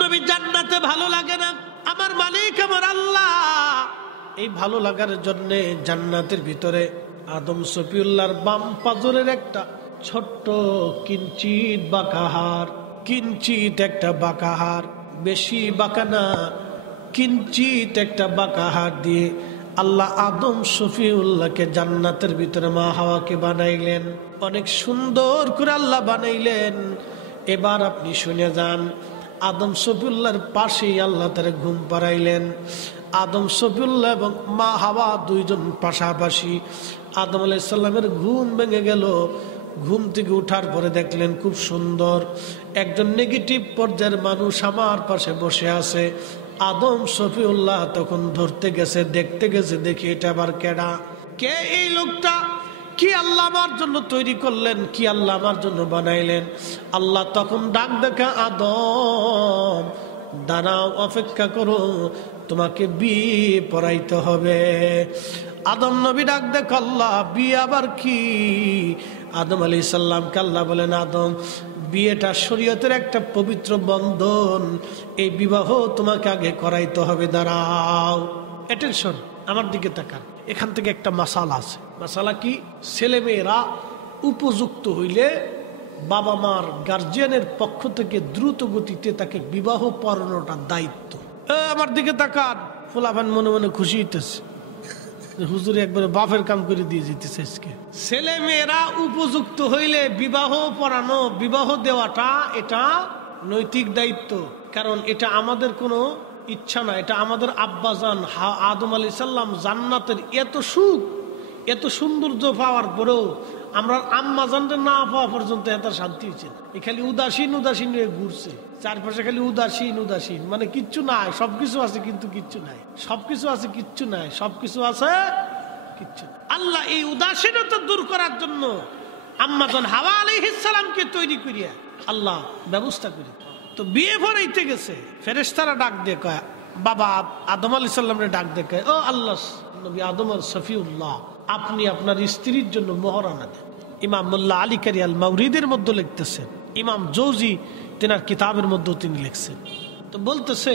নবী জান্নাতে ভালো লাগে না, আমার মালিক আমার আল্লাহ এই ভালো লাগার জন্য জান্নাতের ভিতরে আদম সফিউল্লাহর বাম পাজরের একটা ছোট্ট কিঞ্চিত বাঁকাহার, কিঞ্চিত একটা বাঁকাহার, বেশি বাঁকা না, কিঞ্চিত একটা বাঁকাহার দিয়ে আল্লাহ আদম সফিউল্লাহকে জান্নাতের ভিতরে মা হাওয়াকে বানাইলেন। অনেক সুন্দর করে আল্লাহ বানাইলেন। এবার আপনি শুনে যান, আদম সফিউল্লাহর পাশেই আল্লাহ তারে ঘুম পাড়াইলেন। আদম সফিউল্লাহ এবং মা হাওয়া দুইজন পাশাপাশি। আদম আলাইহিস সালামের ঘুম ভেঙে গেল। ঘুম থেকে উঠার পরে দেখলেন খুব সুন্দর একজন নেগেটিভ পর্যায়ের মানুষ আমার পাশে বসে আছে। আদম সফিউল্লাহ তখন ধরতে গেছে, দেখতে গেছে, দেখি এটা আবার কেডা, কে এই লোকটা, কি আল্লাহ আমার জন্য তৈরি করলেন, কি আল্লাহ আমার জন্য বানাইলেন। আল্লাহ তখন ডাক দেখা, আদম দাঁড়াও, অপেক্ষা করো, তোমাকে বিয়ে পড়াইতে হবে। আদম নবী ডাক দেখো, আল্লাহ বিয়ে আবার কি? আদম আলাইহিস সালামকে আল্লাহ বলেন, আদম বিয়েটা শরীয়তের একটা পবিত্র বন্ধন, এই বিবাহ তোমাকে আগে করাইতে হবে। দাঁড়াও, অ্যাটেনশন, আমার দিকে তাকান। এখান থেকে একটা মাসালা আছে। মাসালা কি? ছেলে মেয়েরা উপযুক্ত হইলে বাবা মার গার্জিয়ানের পক্ষ থেকে দ্রুত গতিতে তাকে বিবাহ পড়ানোটা দায়িত্ব। আমার দিকে তাকান। ফুলাফান মনে মনে খুশি হইতেছে, হুজুর একবারে বাপের কাম করে দিয়ে যেতেছে আজকে। ছেলে মেয়েরা উপযুক্ত হইলে বিবাহ পড়ানো, বিবাহ দেওয়াটা এটা নৈতিক দায়িত্ব। কারণ এটা আমাদের কোনো ইচ্ছা না, এটা আমাদের আব্বাজান আদম আলাইহিস সালাম জান্নাতের এত সুখ, এত সৌন্দর্য পাওয়ার পরেও আমরা আম্মা জানতে না পাওয়া পর্যন্ত এত শান্তি হয়েছে। খালি উদাসীন উদাসীন হয়ে ঘুরছে চারপাশে, খালি উদাসীন উদাসীন, মানে কিচ্ছু নাই, সবকিছু আছে কিন্তু কিচ্ছু নাই, সবকিছু আছে কিচ্ছু নাই, সবকিছু আছে কিচ্ছু। আল্লাহ এই উদাসীনতা দূর করার জন্য আম্মাজান হাওয়া আলাইহিস সালামকে তৈরি করিয়া আল্লাহ ব্যবস্থা করে। তো বিয়ে পড়াইতে গেছে, ফেরেশতারা ডাক দিয়ে কয়, বাবা আদম আলাইহিস সালামের ডাক দিয়ে কয়, ও আল্লাহ নবী আদম আর সফিউল্লাহ, আপনি আপনার স্ত্রীর জন্য মোহরানা দেন। ইমাম মোল্লা আলী কারি আল মাওরিদের মধ্যে লিখতেছেন, ইমাম জৌজি তেনার কিতাবের মধ্যেও তিনি লিখছেন। তো বলতেছে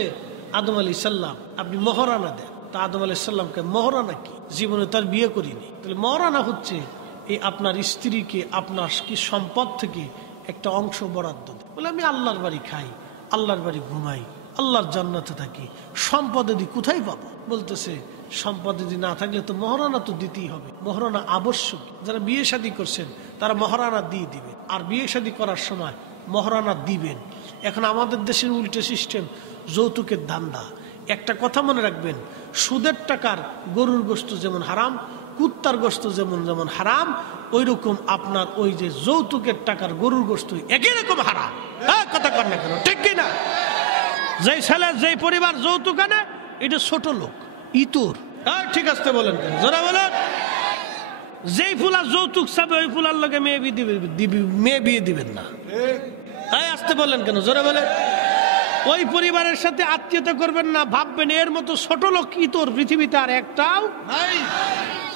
আদম আলাইহিস সালাম আপনি মোহরানা দেন। তা আদম আলাইহিস সালামকে মোহরানা কি? জীবনে তার বিয়ে করিনি। তাহলে মোহরানা হচ্ছে এই আপনার স্ত্রীকে আপনার কি সম্পদ থেকে একটা অংশ বরাদ্দ দেন। বলে আমি আল্লাহর বাড়ি খাই, আল্লাহর বাড়ি ঘুমাই, আল্লাহর জান্নাতে থাকি, সম্পদ যদি কোথায় পাবো? বলতেছে সম্পদ যদি না থাকলে তো মহারানা তো দিতেই হবে, মহারানা আবশ্যক। যারা বিয়ে শাদী করছেন তারা মহারানা দিয়ে দিবেন, আর বিয়ে শাদী করার সময় মহারানা দিবেন। এখন আমাদের দেশের উল্টো সিস্টেম, যৌতুকের ধান্দা। একটা কথা মনে রাখবেন, সুদের টাকার গরুর গোশত যেমন হারাম, কুত্তার গোশত যেমন যেমন হারাম, ওই রকম আপনার ওই যে যৌতুকের টাকার গরুর গোশত একই রকম হারাম। কথা কর না কেন, ঠিক কিনা? যেই ছেলে যেই পরিবার যৌতুক আনে এটা ছোট লোক, ইতর। ঠিক আছে বলেন কেন, যারা বলেন যেই ফুলা যৌতুক চাবে ওই ফুলার লোকে মেয়ে বিয়ে দিবেন না। আসতে বলেন কেন, জোরে বলেন। ওই পরিবারের সাথে আত্মীয়তা করবেন না, ভাববেন এর মতো ছোট লোক ইতর পৃথিবীতে আর একটাও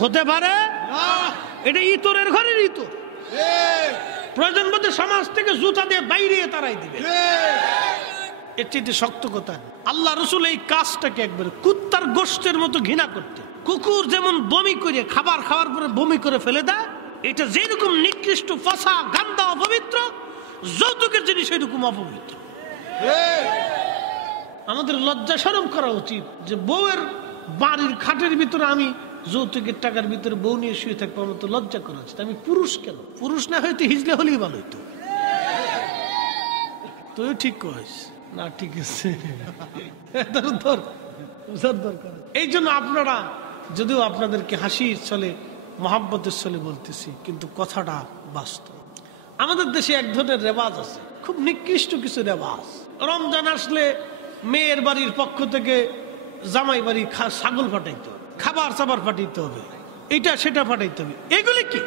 হতে পারে। এটা ইতরের ঘরের ইতর। প্রয়োজন বোধে সমাজ থেকে জুতা দিয়ে বাইরে তারাই দিবে। এর চেয়ে শক্ত কথা। আল্লাহ রসুল এই কাজটাকে একবারে কুত্তার গোশতের মতো ঘৃণা করতে। কুকুর যেমন বমি করে খাবার খাওয়ার পরে বমি করে ফেলে দেয়, এটা যেরকম নিকৃষ্ট, ফসা, গান্দা, অপবিত্র, যৌতুকের জিনিস সেরকম অপবিত্র। আমাদের লজ্জা শরম করা উচিত যে বউয়ের বাড়ির খাটের ভিতরে আমি যৌতুকের টাকার ভিতরে বউ নিয়ে শুয়ে থাকবো, আমার তো লজ্জা করা উচিত। আমি পুরুষ কেন? পুরুষ না হয়তো হিজলে হলেই ভালো হইতো। তুই ঠিক কইস না, ঠিক আছে। এই জন্য আপনারা, যদিও আপনাদেরকে হাসির ছলে মহাব্বতের ছলে বলতেছি, কিন্তু কথাটা বাস্তব। আমাদের দেশে এক ধরনের রেওয়াজ আছে, খুব নিকৃষ্ট কিছু রেওয়াজ। রমজান আসলে মেয়ের বাড়ির পক্ষ থেকে জামাই বাড়ি ছাগল ফাটাইতে হবে, খাবার চাবার ফাটাইতে হবে, এটা সেটা ফাটাইতে হবে। এগুলি কি?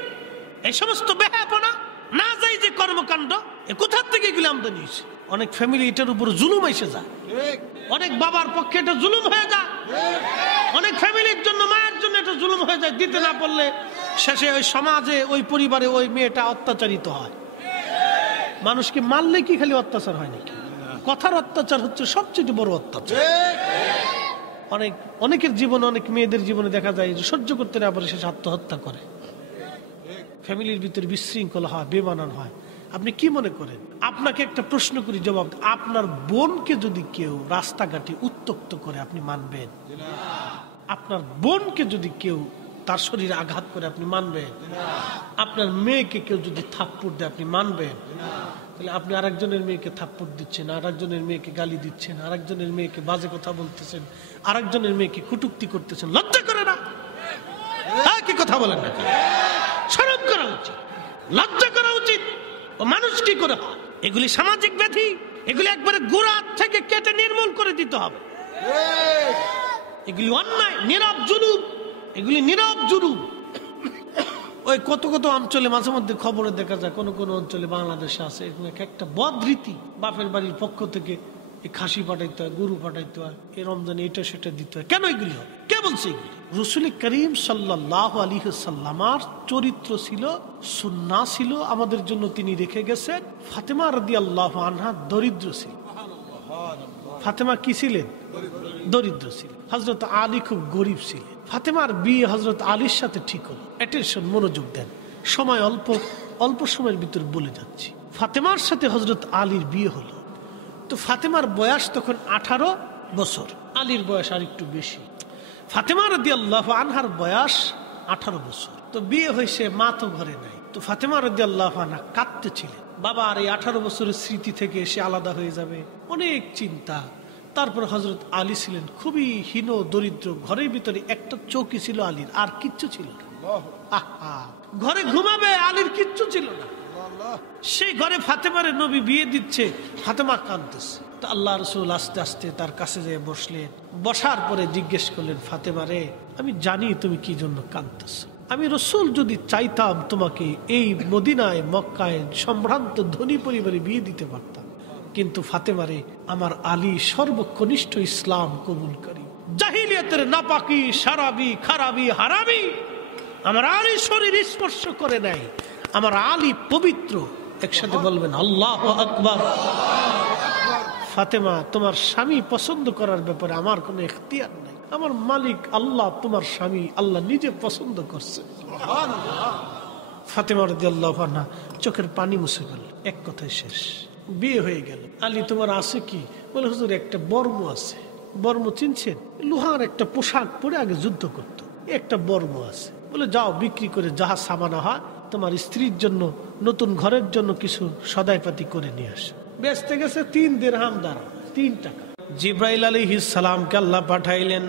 এই সমস্ত বেহায়াপনা, না যাই যে কর্মকাণ্ড, কোথার থেকে এগুলি আমদানি হয়েছে? অনেক ফ্যামিলি এটার উপর জুলুম এসে যায়, অনেক বাবার পক্ষে এটা জুলুম হয়ে যায়, অনেক ফ্যামিলির জন্য, মায়ের জন্য এটা জুলুম হয়ে যায়। দিতে না পারলে শেষে ওই সমাজে, ওই পরিবারে ওই মেয়েটা অত্যাচারিত হয়। মানুষকে মারলে কি খালি অত্যাচার হয় নাকি? কথার অত্যাচার হচ্ছে সবচেয়ে বড় অত্যাচার। অনেকের জীবনে, অনেক মেয়েদের জীবনে দেখা যায় যে সহ্য করতে না পারে সে আত্মহত্যা করে। ফ্যামিলির ভিতরে বিশৃঙ্খলা হয়, বেমানান হয়। আপনি কি মনে করেন? আপনাকে একটা প্রশ্ন করি, জবাব। আপনার বোনকে যদি কেউ রাস্তাঘাটে উত্ত্যক্ত করে আপনি মানবেন? আপনার বোনকে যদি কেউ তার শরীরে আঘাত করে আপনি মানবেন? আপনার মেয়েকে কেউ যদি থাপ্পড় দেয় আপনি মানবেন? তাহলে আপনি আরেকজনের মেয়েকে থাপ্পড় দিচ্ছেন, আরেকজনের মেয়েকে গালি দিচ্ছেন, আরেকজনের মেয়েকে বাজে কথা বলতেছেন, আরেকজনের মেয়েকে কটূক্তি করতেছেন। লজ্জা করে না? কি কথা বলেন না? শরম করা উচিত, লজ্জা করা উচিত। ও মানুষ কি করে হয়? এগুলি সামাজিক ব্যাধি, এগুলি একবারে গোড়া থেকে কেটে নির্মূল করে দিতে হবে। এগুলি অন্যায়, নীরব জুলুম, এগুলি নীরব জুলুম। ওই কত কত অঞ্চলে মাঝে মধ্যে খবরে দেখা যায়, কোন কোন অঞ্চলে বাংলাদেশে আছে এরকম একটা বদ রীতি, বাপের বাড়ির পক্ষ থেকে এই খাসি পাঠাইতে হয়, গরু পাঠাইতে হয়, এই রমজানে এটা সেটা দিতে হয়। কেন এগুলি হয়? কে বলছে এগুলি? রাসূল করিম সাল্লাল্লাহু আলাইহি ওয়াসাল্লামের চরিত্র ছিল, সুন্নাহ ছিল, আমাদের জন্য তিনি রেখে গেছেন। ফাতেমা রাদিয়াল্লাহু আনহা দরিদ্র ছিল। ফাতেমা কি ছিলেন? দরিদ্র ছিলেন। হযরত আলী খুব গরিব ছিলেন। ফাতেমার বিয়ে হযরত আলীর সাথে ঠিক হলো। অ্যাটেনশন, মনোযোগ দেন, সময় অল্প সময়ের ভিতর বলে যাচ্ছি। ফাতেমার সাথে হযরত আলীর বিয়ে হলো। তো ফাতেমার বয়স তখন 18 বছর, আলীর বয়স আর একটু বেশি। ফাতেমা রাদিয়াল্লাহু আনহার বয়স 18 বছর। তো বিয়ে হয়েছে, মা তো ঘরে নাই। তো ফাতেমা রাদিয়াল্লাহু আনহা কাঁদতেছিলেন, বাবা আর এই 18 বছরের স্মৃতি থেকে এসে আলাদা হয়ে যাবে, অনেক চিন্তা। তারপর হযরত আলী ছিলেন খুবই হীন দরিদ্র, ঘরের ভিতরে একটা চৌকি ছিল আলীর, আর কিচ্ছু ছিল না। ঘরে ঘুমাবে, আলীর কিচ্ছু ছিল না। সেই ঘরে ফাতেমারে নবী বিয়ে দিচ্ছে, ফাতেমা কাঁদতেছে। তো আল্লাহ রাসূল আস্তে আস্তে তার কাছে যেয়ে বসলেন। বসার পরে জিজ্ঞেস করলেন, ফাতেমা রে, আমি জানি তুমি কি জন্য কাঁদতেছো। আমি রাসূল যদি চাইতাম তোমাকে এই মদিনায়, মক্কায় সম্ভ্রান্ত ধনী পরিবারে বিয়ে দিতে পারতাম, কিন্তু ফাতেমারে, আমার আলী সর্বকনিষ্ঠ ইসলাম কবুলকারী, জাহিলিয়াতের নাপাকি, শারাবি, খারাবি, হারামি আমার আলী শরীর স্পর্শ করে নাই। আমার আলী পবিত্র। একসাথে বলবেন আল্লাহু আকবার। ফাতেমা, তোমার স্বামী পছন্দ করার ব্যাপারে আমার কোনো এখতিয়ার নাই। আমার মালিক আল্লাহ, তোমার স্বামী আল্লাহ নিজে পছন্দ করছে। ফাতেমা রাদিয়াল্লাহু আনহা চোখের পানি মুছে গেল। এক কথায় শেষ, বিয়ে হয়ে গেল। আলী, তোমার আছে কি? বলে, হুজুর একটা বর্ম আছে। বর্ম চিনছেন? লোহার একটা পোশাক পরে আগে যুদ্ধ করত, একটা বর্ম আছে। বলে, যাও বিক্রি করে যাহা সামানা হয় তোমার স্ত্রীর জন্য, নতুন ঘরের জন্য কিছু সদাইপাতি করে নিয়ে আসে। বেচতে গেছে 3 দিরহাম দ্বারা, 3 টাকা। জিব্রাইল আলাইহিস সালামকে আল্লাহ পাঠাইলেন।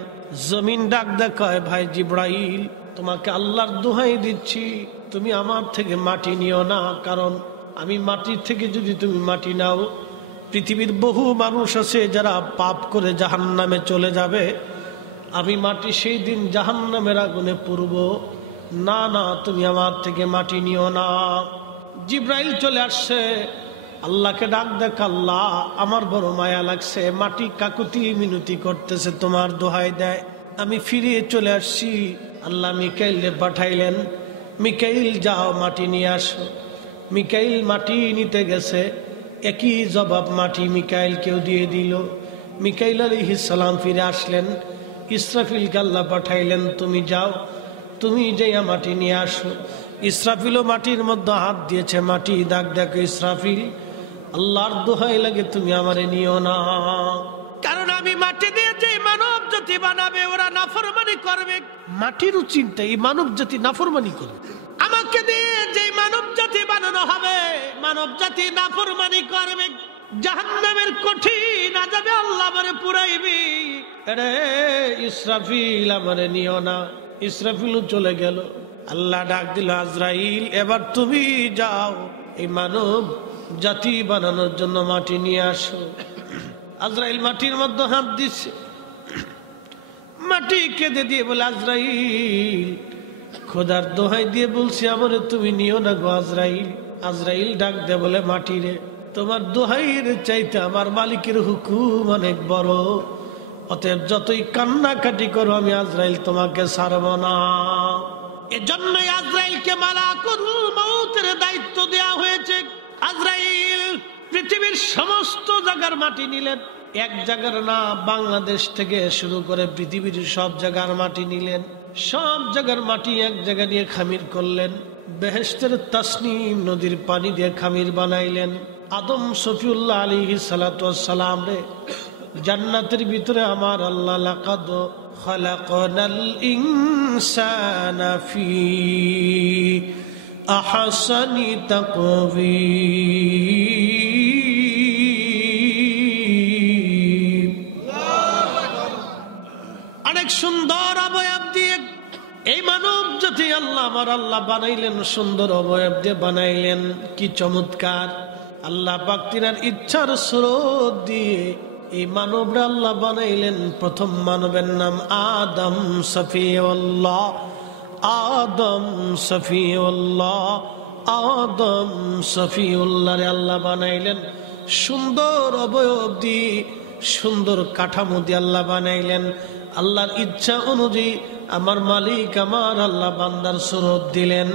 জমিন ডাক দেখায়, ভাই জিব্রাইল, তোমাকে আল্লাহর দোহাই দিচ্ছি, তুমি আমার থেকে মাটি নিও না। কারণ আমি মাটির থেকে যদি তুমি মাটি নাও, পৃথিবীর বহু মানুষ আছে যারা পাপ করে জাহান্নামে চলে যাবে। আমি মাটি সেই দিন জাহান্নামের আগুনে পুড়ব। না না, তুমি আমার থেকে মাটি নিও না। জিব্রাইল চলে আসছে, আল্লাহকে ডাক দেখ, আল্লাহ আমার বড় মায়া লাগছে, মাটি কাকুতি মিনতি করতেছে, তোমার দোহাই দেয়। আমি ফিরে চলে আসছি। আল্লাহ মিকাইলকে পাঠাইলেন, মিকাইল যাও মাটি নিয়ে আসো। মিকাইল মাটি নিতে গেছে, একই জবাব মাটি মিকাইলকেও দিয়ে দিল। মিকাইল আলাইহিস সালাম ফিরে আসলেন। ইসরাফিলকে আল্লাহ পাঠাইলেন, তুমি যাও, তুমি যাইয়া মাটি নিয়ে আসো। ইসরাফিলও মাটির মধ্যে হাত দিয়েছে, মাটি দাগ দেখো। ইসরাফিল, আল্লাহর দোহাই লাগে তুমি আমারে নিও না, কারণ আমি মাটি দিয়ে যে মানব জাতি বানাবে ওরা নাফরমানি করবে। মাটিরও চিন্তা, এই মানব জাতি নাফরমানি করবে। আমাকে দিয়ে যে মানব জাতি বানানো হবে, মানব জাতি নাফরমানি করবে, জাহান্নামের কঠিন আযাবে আল্লাহ আমারে পুরাইবি। আরে ইসরাফিল, আমারে নিও না। ইসরাফিলও চলে গেল। আল্লাহ ডাক দিল, আজরাইল, এবার তুমি যাও, এই মানব জাতি বানানোর জন্য মাটি নিয়ে আসো। আজরাইল মাটির মধ্যে হাত দিচ্ছে, মাটি কেঁদে দিয়ে বলে, আজরাইল, খোদার দোহাই দিয়ে বলছি আমারে তুমি নিও না গো আজরাইল। আজরাইল ডাক দে বলে, মাটি রে, তোমার দোহাইয়ের চাইতে আমার মালিকের হুকুম অনেক বড়, অতএব যতই কান্নাকাটি করো আমি আজরাইল তোমাকে ছাড়ব না। এজন্যই আজরাইলকে মালাকুল মউতের দায়িত্ব দেয়া হয়েছে। আজরাইল পৃথিবীর সমস্ত জায়গার মাটি নিলেন, এক জায়গার না, বাংলাদেশ থেকে শুরু করে পৃথিবীর সব জায়গার মাটি নিলেন, সব জায়গার মাটি এক জায়গা নিয়ে খামির করলেন, বেহেশতের তাসনিম নদীর পানি দিয়ে খামির বানাইলেন। আদম শফিউল্লাহ আলাইহিস সালাতু ওয়াস সালাম রে জান্নাতের ভিতরে আমার আল্লাহ লাকাদ খালাকনাল ইনসানা ফি আহসানি তাকওয়িম, অনেক সুন্দর অবয়ব দিয়ে এই মানব জাতি আল্লাহ আমার আল্লাহ বানাইলেন, সুন্দর অবয়ব দিয়ে বানাইলেন। কি চমৎকার! আল্লাহ পাক তিনার ইচ্ছার স্রোত দিয়ে এই মানবরা আল্লাহ বানাইলেন। প্রথম মানবের নাম আদম সফিউল্লাহ, আদম সফিউল্লাহ, আদম সফিউল্লাহ রে আল্লাহ বানাইলেন। সুন্দর অবয়ব দিয়ে, সুন্দর কাঠামো দিয়ে আল্লাহ বানাইলেন। আল্লাহর ইচ্ছা অনুযায়ী আমার মালিক আমার আল্লাহ বান্দার সুরত দিলেন।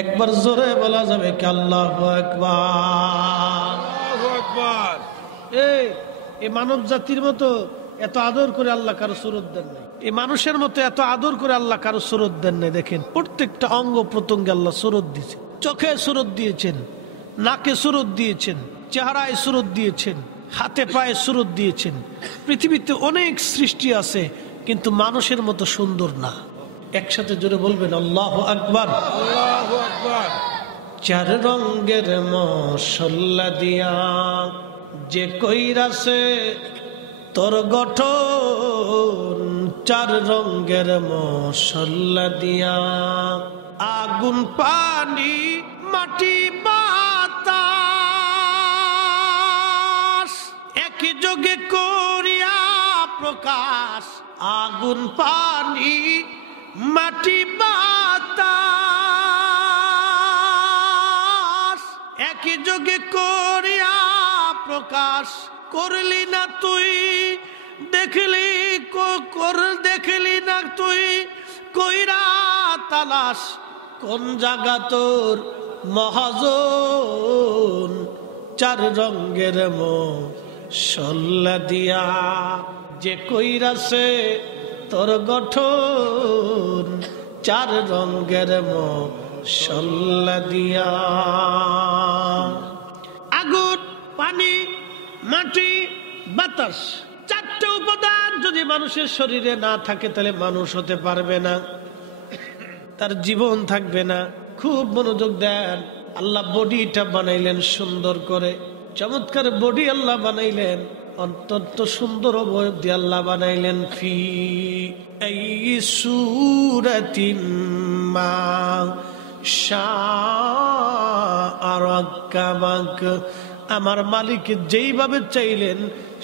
একবার জোরে বলা যাবে কি আল্লাহু আকবার, আল্লাহু আকবার। এই মানব জাতির মতো এত আদর করে আল্লাহ কারো সুরত দেন নাই, এই মানুষের মতো এত আদর করে আল্লাহ কারো সুরত দেন নাই। দেখেন প্রত্যেকটা অঙ্গ প্রত্যঙ্গে আল্লাহ সুরত দিয়েছে। চোখে সুরত দিয়েছেন, নাকে সুরত দিয়েছেন, চেহারায় সুরত দিয়েছেন, হাতে পায়ে সুরত দিয়েছেন। পৃথিবীতে অনেক সৃষ্টি আছে কিন্তু মানুষের মতো সুন্দর না। একসাথে জোরে বলবেন আল্লাহু আকবার, আল্লাহু আকবার। চার রঙের মশলা দিয়া যে কইরাছে তোর গঠন, চার রঙের মশলা দিয়া আগুন পানি মাটি বাতাস একই যোগে করিয়া প্রকাশ। আগুন পানি মাটি বাতাস একই যোগে করিয়া প্রকাশ। করলি না তুই দেখলি, দেখলি না তুই কইরা তালাশ, কোন জায়গা তোর মহাজন। চার রঙের মশলা দিয়া যে কইরাছে তোর গঠন, চার রঙের মশলা দিয়া। আগুন পানি মাটি বাতাস, চারটে উপাদান যদি মানুষের শরীরে না থাকে তাহলে মানুষ হতে পারবে না, তার জীবন থাকবে না। খুব মনোযোগ দেন। আল্লাহ বডিটা বানাইলেন সুন্দর করে, চমৎকার বডি আল্লাহ বানাইলেন, অত্যন্ত সুন্দর অবয়ব দিয়ে আল্লাহ বানাইলেন। ফি আই সূরাতিন মা শাআ রাক্কাবাক, আমার মালিক যেইভাবে চাইলেন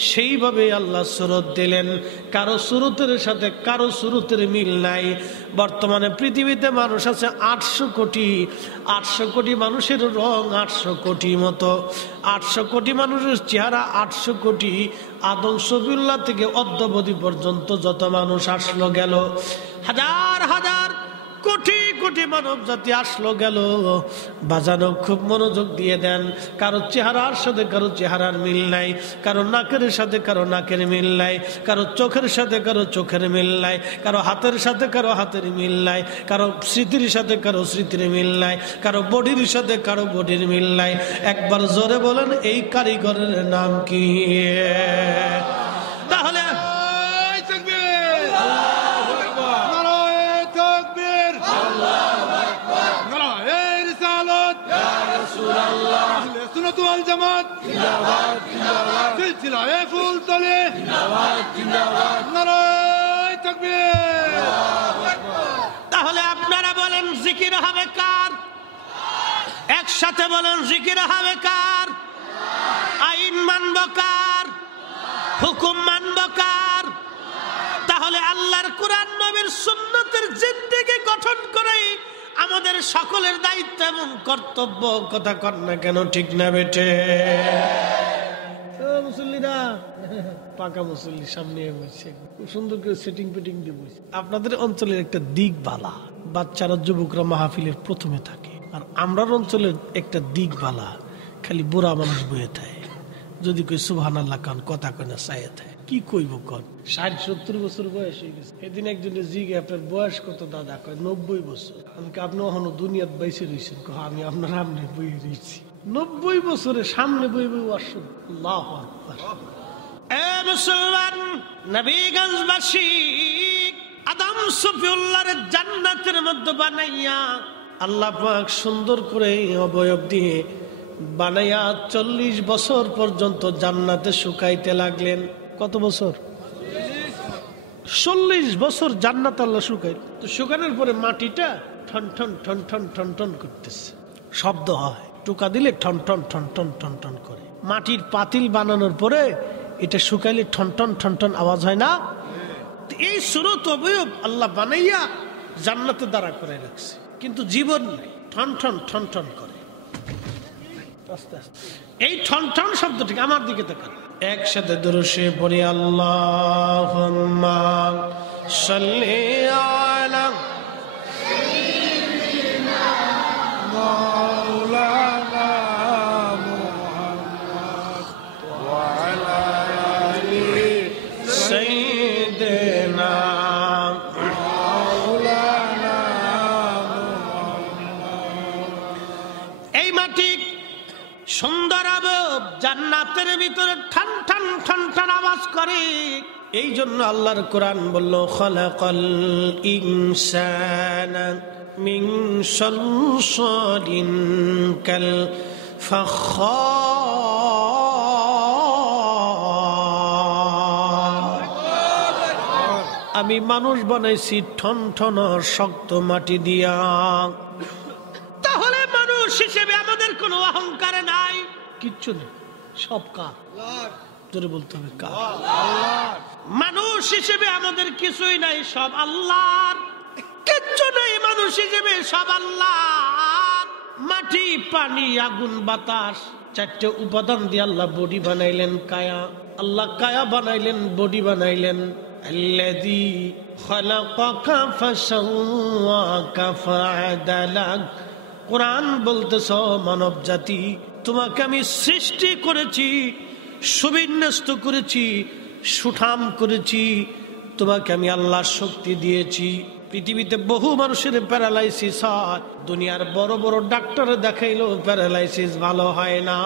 সেইভাবে আল্লাহ সুরত দিলেন। কারো সুরতের সাথে কারো সুরতের মিল নাই। বর্তমানে পৃথিবীতে মানুষ আছে 800 কোটি। 800 কোটি মানুষের রং 800 কোটি মতো, 800 কোটি মানুষের চেহারা 800 কোটি। আদম শফিউল্লাহ থেকে অদ্যাবধি পর্যন্ত যত মানুষ আসলো গেল, হাজার হাজার কোটি কোটি মানব জাতি আসলো গেল, বাজানো খুব মনোযোগ দিয়ে দেন। কারো চেহারার সাথে কারো চেহারার মিল নাই, কারো নাকের সাথে কারো নাকের মিল নাই, কারো চোখের সাথে কারো চোখের মিল নাই, কারো হাতের সাথে কারো হাতের মিল নাই, কারো স্মৃতির সাথে কারো স্মৃতির মিল নাই, কারো বডির সাথে কারো বডির মিল নাই। একবার জোরে বলেন এই কারিগরের নাম কি? তাহলে জামাত জিন্দাবাদ, জিন্দাবাদ, সিলসিলায়ে ফুলতলি জিন্দাবাদ, জিন্দাবাদ, নারায়ে তাকবীর, আল্লাহু আকবার। তাহলে আপনারা বলেন জিকির হবে কার? একসাথে বলেন জিকির হবে কার? আইন মানব কার? হুকুম মানব কার? তাহলে আল্লাহর কোরআন নবীর সুন্নতের জিন্দেগি গঠন করে আমাদের সকলের দায়িত্ব এবং কর্তব্য। কথা কর না কেন, ঠিক না বেটে? মুসল্লিরা পাকা মুসল্লি সামনে বসে খুব সুন্দর করে সেটিং পেটিং দিয়ে বসে। আপনাদের অঞ্চলের একটা দিক বালা, বাচ্চারা যুবকরা মাহফিলের প্রথমে থাকে, আর আমরার অঞ্চলের একটা দিক বালা, খালি বুড়া মানুষ বয়ে থাকে। যদি কই সুবহানাল্লাহ কান কথা কই না চাইয়া থাকে কি কইব কোন 60-70 বছর বয়স হয়ে গেছে। এদিন একজনে জিগে আপনার বয়স কত দাদা, কয় 90 বছর। আমি আপনি এখনো দুনিয়াত বাইসে রয়েছেন? আমি আপনার সামনে বই রয়েছি 90 বছরে সামনে বই বই আসুন। আল্লাহু আকবার। এ মুসলমান নবীগঞ্জবাসী, আদম সফিউল্লাহর জান্নাতের মধ্যে বানাইয়া আল্লাহ পাক সুন্দর করে অবয়ব দিয়ে বানাইয়া 40 বছর পর্যন্ত জান্নাতে শুকাইতে লাগলেন। কত বছর? 40 বছর জান্নাত আল্লাহ শুকাই। তো শুকানোর পরে মাটিটা ঠন ঠন ঠন ঠন ঠন ঠন করতেছে, শব্দ হয়। টুকা দিলে ঠন ঠন ঠন ঠন ঠন ঠন করে। মাটির পাতিল বানানোর পরে এটা শুকাইলে ঠন ঠন ঠন ঠন আওয়াজ হয় না? এই সুরত অবয়ব আল্লাহ বানাইয়া জান্নাতে দাঁড়া করে রাখছে, কিন্তু জীবন নাই, ঠন ঠন ঠন ঠন করে আস্তে আস্তে। এই ঠন ঠন শব্দটিকে আমার দিকে তাকান, একসাথে দুরূদে পড়ি আল্লাহুম্মা সাল্লি আলা সাইয়্যিদিনা মাওলানা মুহাম্মদ ওয়া আলা আলি সাইয়্যিদিনা মাওলানা মুহাম্মদ। এই মাটি সুন্দর আবব জান্নাতের ভিতরে ঠান ঠান ঠান ঠান আওয়াজ করে। এই জন্য আল্লাহর কোরআন বলল খালাকাল ইনসানা মিন সালসালিন কাল ফাখার। আমি মানুষ বানাইছি ঠন ঠন শক্ত মাটি দিয়া। তাহলে মানুষ হিসেবে আমাদের কোনো অহংকার নাই, কিচ্ছু নেই, সব কার? তোরে বলতে হবে কার? মানুষ হিসেবে আমাদের কিছুই নাই, সব আল্লাহর। কিচ্ছু নেই মানুষ হিসেবে, সব আল্লাহ। মাটি, পানি, আগুন, বাতাস, 4টে উপাদান দিয়ে আল্লাহ বডি বানাইলেন, কায়া। আল্লাহ কায়া বানাইলেন, বডি বানাইলেন। আল্লাযী খালাকাকা ফাসাওয়াকা ফাআদালাক। কোরআন বলতেছ মানব জাতি, তোমাকে আমি সৃষ্টি করেছি, সুবিন্যস্ত করেছি, সুঠাম করেছি। তোমাকে আমি আল্লাহর শক্তি দিয়েছি। পৃথিবীতে বহু মানুষের প্যারালাইসিস হয়, দুনিয়ার বড় বড় ডাক্তার দেখাইলেও প্যারালাইসিস ভালো হয় না।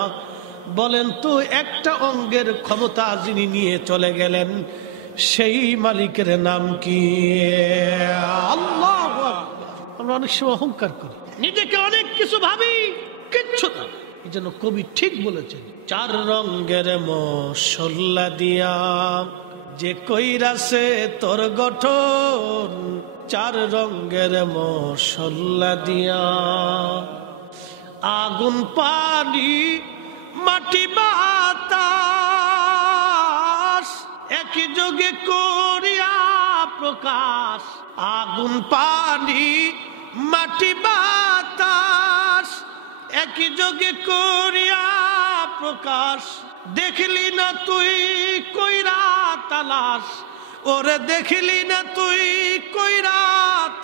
বলেন তো, একটা অঙ্গের ক্ষমতা যিনি নিয়ে চলে গেলেন, সেই মালিকের নাম কি? আল্লাহ। আমরা অনেক সময় অহংকার করি, নিজেকে অনেক কিছু ভাবি, কিচ্ছু না। এই জন্য কবি ঠিক বলেছেন, 4 রঙের মশলা দিয়া যে কইরাছে তোর গঠন, 4 রঙের মশলা দিয়া। আগুন, পানি, মাটি, বাতাস একই যোগে করিয়া প্রকাশ। আগুন, পানি, মাটি, বাতাস একই যোগে করিয়া প্রকাশ। দেখলি না তুই কইরা তালাশ, ওরে দেখলি না তুই কইরা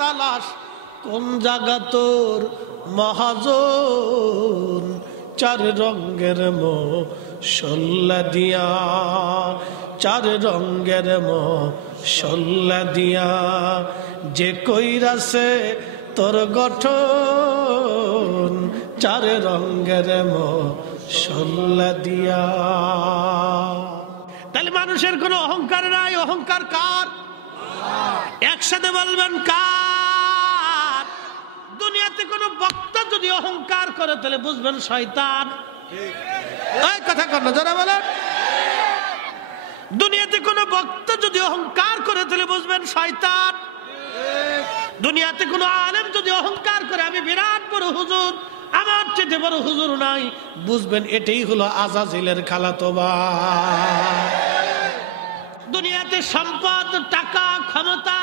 তালাশ। কোন জায়গা তোর মহাজন? 4 রঙের মশলা দিয়া, 4 রঙের মশলা দিয়া যে কইরাছে তোর গঠন, 4 রঙের মশলা দিয়া। তাহলে মানুষের কোনো অহংকার নাই। অহংকার কার? একসাথে বলবেন কার? দুনিয়াতে কোনো বক্তা যদি অহংকার করে তাহলে বুঝবেন শয়তান। এই কথা কর না, যারা বলেন। দুনিয়াতে কোনো বক্তা যদি অহংকার করে তাহলে বুঝবেন শয়তান। দুনিয়াতে কোনো আলেম যদি অহংকার করে আমি বিরাট বড় হুজুর, আমার চেয়ে বড় হুজুর নাই, বুঝবেন এটাই হলো আজাজিলের খালাতো ভাই। দুনিয়াতে সম্পদ, টাকা, ক্ষমতা,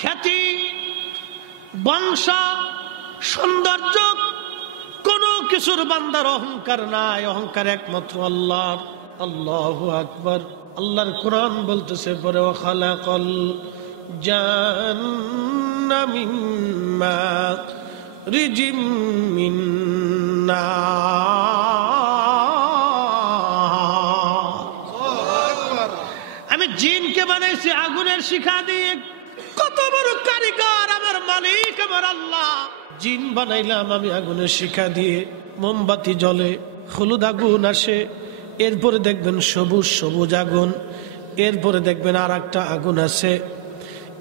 খ্যাতি, বংশ, সৌন্দর্য, কোনো কিছুর বান্দার অহংকার নাই। অহংকার একমাত্র আল্লাহর। আল্লাহু আকবার। আল্লাহর কোরআন বলতেছে পরে, ওয়া খালাকাল জান্না মিন মারিজিম মিন নার। আমি জিনকে বানাইছি আগুনের শিখা দিয়ে। কত বড় কারিগর আমার মালিক আমার আল্লাহ। জিন বানাইলাম আমি আগুনের শিখা দিয়ে। মোমবাতি জ্বলে, হলুদ আগুন আসে, এরপরে দেখবেন সবুজ সবুজ আগুন, এরপরে দেখবেন আর একটা আগুন আছে।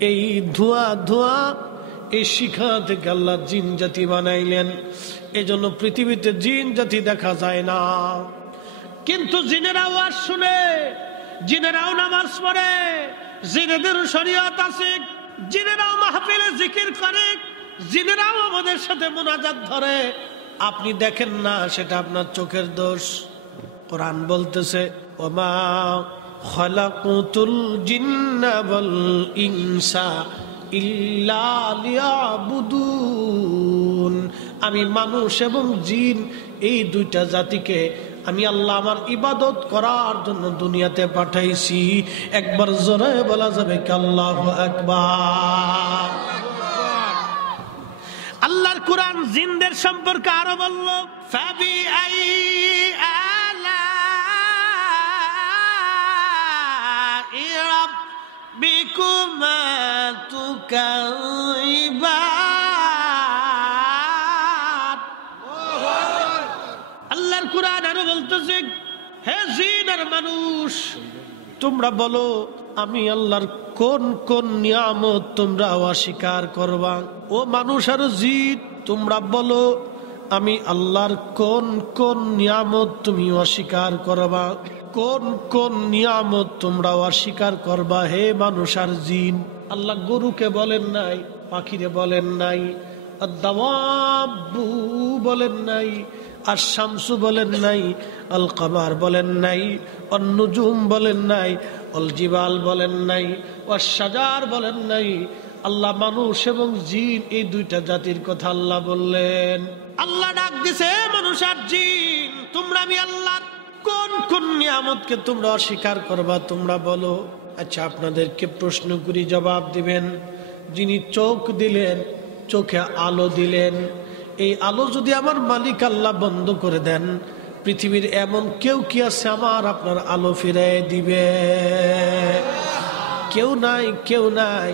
এই ধোঁয়া ধোঁয়া এই শিখা থেকে আল্লাহ জিন জাতি বানাইলেন। এই জন্য পৃথিবীতে জিন জাতি দেখা যায় না, কিন্তু জিনেরা আওয়াজ শুনে, জিনেরাও নামাজ পড়ে, জিনেদের শরীয়ত আছে, জিনেরাও মাহফিলে জিকির করে, জিনেরাও আমাদের সাথে মুনাজাত ধরে। আপনি দেখেন না, সেটা আপনার চোখের দোষ। কোরআন বলতেছে ওমা খালাকুতুল জিন্না ওয়াল ইনসা ইল্লা লিয়াবুদুন। আমি মানুষ এবং জিন এই দুইটা জাতিকে আমি আল্লাহ আমার ইবাদত করার জন্য দুনিয়াতে পাঠাইছি। একবার জোরে বলা যাবে কি আল্লাহু আকবার। আল্লাহর কোরআন জিনদের সম্পর্কে আরো বলল ফাবি আই আলাই রাব্বিকুমা তুকাইবান। আল্লাহর কোরআন আরো বলতেছে হে জিন আর মানুষ, তোমরা বলো আমি আল্লাহর কোন কোন নিয়ামত তোমরা অস্বীকার করবা। ও মানুষ আর জিন, তোমরা বলো আমি আল্লাহর কোন কোন নিয়ামত তুমি অস্বীকার করবা, কোন কোন নিয়ামত তোমরা অস্বীকার করবা হে মানুষ আর জিন। আল্লাহ গরুকে বলেন নাই, পাখিরে বলেন নাই, আদ-দাওয়াবু বলেন নাই, আর শামসু বলেন নাই, আল কামার বলেন নাই, অন-নুজুম বলেন নাই, অল জিবাল বলেন নাই, ওয়াশ-শাজার বলেন নাই। আল্লাহ মানুষ এবং জিন এই দুইটা জাতির কথা আল্লাহ বললেন। আল্লাহ ডাক দিছে মানুষ আর জিন, তোমরা আমি আল্লাহর কোন কোন নিয়ামতকে তোমরা অস্বীকার করবা তোমরা বলো। আচ্ছা আপনাদেরকে প্রশ্ন করি, জবাব দিবেন। যিনি চোখ দিলেন, চোখে আলো দিলেন, এই আলো যদি আমার মালিক আল্লাহ বন্ধ করে দেন, পৃথিবীর এমন কেউ কি আছে আমার আপনার আলো ফিরিয়ে দিবে? কেউ নাই, কেউ নাই।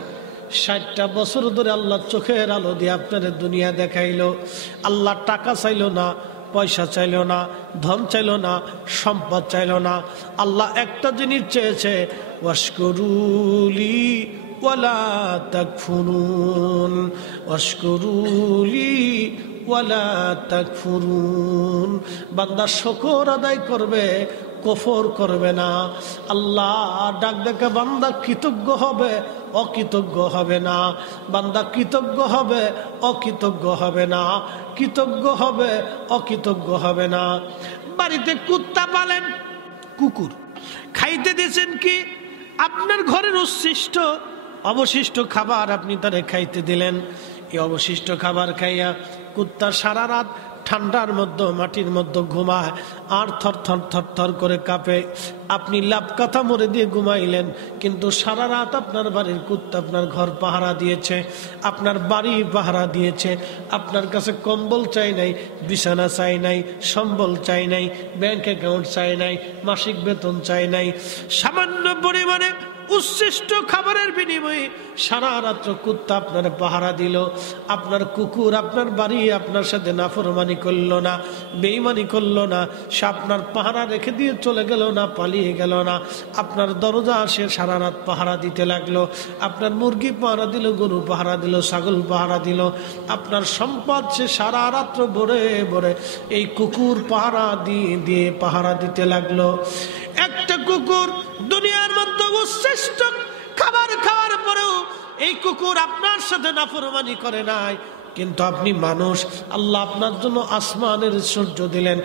60টা বছর ধরে আল্লাহ চোখের আলো দিয়ে আপনাদের দুনিয়া দেখাইলো। আল্লাহ টাকা চাইলো না, পয়সা চাইলো না, ধন চাইলো না, সম্পদ চাইলো না। আল্লাহ একটা জিনিস চেয়েছে, ওয়াশকুরুলি ওয়ালা তাকফুরুন, ওয়াশকুরুলি ওয়ালা তাকফুরুন। বান্দা শুকর আদায় করবে, কফর করবে না। আল্লাহ ডাক দেখে বান্দা কৃতজ্ঞ হবে, অকৃতজ্ঞ হবে না। বান্দা কৃতজ্ঞ হবে, অকৃতজ্ঞ হবে না। কৃতজ্ঞ হবে, অকৃতজ্ঞ হবে না। বাড়িতে কুত্তা পালেন, কুকুর খাইতে দিয়েছেন কি আপনার ঘরের উচ্ছিষ্ট অবশিষ্ট খাবার আপনি তারে খাইতে দিলেন। এই অবশিষ্ট খাবার খাইয়া কুত্তা সারা রাত ঠান্ডার মধ্যে মাটির মধ্যে ঘুমায় আর থর থর থর থর করে কাঁপে। আপনি লাভ কাথা মরে দিয়ে ঘুমাইলেন, কিন্তু সারা রাত আপনার বাড়ির কুত্তা আপনার ঘর পাহারা দিয়েছে, আপনার বাড়ি পাহারা দিয়েছে। আপনার কাছে কম্বল চাই নাই, বিছানা চাই নাই, সম্বল চাই নাই, ব্যাংক অ্যাকাউন্ট চাই নাই, মাসিক বেতন চাই নাই। সামান্য পরিমাণে উচ্ছিষ্ট খাবারের বিনিময়ে সারা রাত্র কুত্তা আপনার পাহারা দিল। আপনার কুকুর আপনার বাড়ি আপনার সাথে নাফরমানি করলো না, বেঈমানি করলো না, সে আপনার পাহারা রেখে দিয়ে চলে গেল না, পালিয়ে গেল না। আপনার দরজা সে সারা রাত পাহারা দিতে লাগলো। আপনার মুরগি পাহারা দিল, গরু পাহারা দিল, ছাগল পাহারা দিল। আপনার সম্পদ সে সারা রাত্র ভরে ভরে এই কুকুর পাহারা দিয়ে দিয়ে পাহারা দিতে লাগলো। একটা কুকুর দুনিয়ার মধ্যে শ্রেষ্ঠ খাবার খাওয়ার পরেও এই কুকুর আপনার সাথে নাফরমানি করে নাই। কিন্তু আপনি মানুষ, আল্লাহ আপনার জন্য আসমানের সূর্য দিলেন,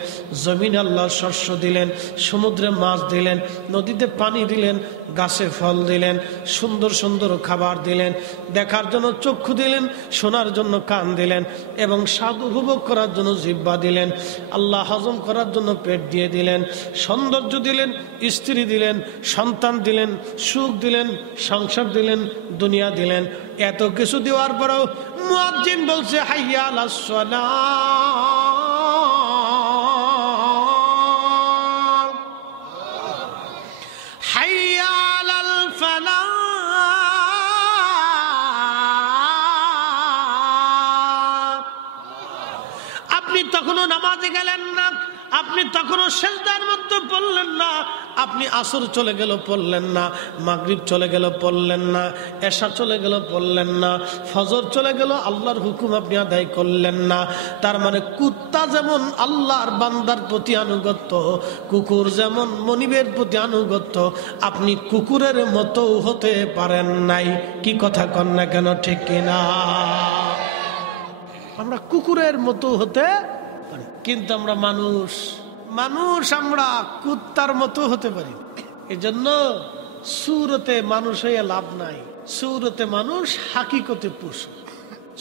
জমিন আল্লাহ শস্য দিলেন, সমুদ্রে মাছ দিলেন, নদীতে পানি দিলেন, গাছে ফল দিলেন, সুন্দর সুন্দর খাবার দিলেন, দেখার জন্য চক্ষু দিলেন, শোনার জন্য কান দিলেন, এবং স্বাদ উপভোগ করার জন্য জিহ্বা দিলেন। আল্লাহ হজম করার জন্য পেট দিয়ে দিলেন, সৌন্দর্য দিলেন, স্ত্রী দিলেন, সন্তান দিলেন, সুখ দিলেন, সংসার দিলেন, দুনিয়া দিলেন। এত কিছু দেওয়ার পরেও মুয়াজ্জিন বলছে হাইয়া আলাস সালাহ, হাইয়া আলাল নামাজে গেলেন না, আপনি তখনও সেজদার মধ্যে পড়লেন না, আপনি আসর চলে গেল পড়লেন না, মাগরিব চলে গেল পড়লেন না, এশা চলে গেল পড়লেন না, ফজর চলে গেল আল্লাহর হুকুম আপনি আদায় করলেন না। তার মানে কুত্তা যেমন আল্লাহর বান্দার প্রতি আনুগত্য, কুকুর যেমন মনিবের প্রতি আনুগত্য, আপনি কুকুরের মতো হতে পারেন নাই। কি কথা কন না কেন, ঠিক কিনা? আমরা কুকুরের মতো হতে পারি, কিন্তু আমরা মানুষ আমরা কুত্তার মতো হতে পারি। এজন্য সুরতে মানুষ হয়ে লাভ নাই। সুরতে মানুষ হাকিকতে পশু,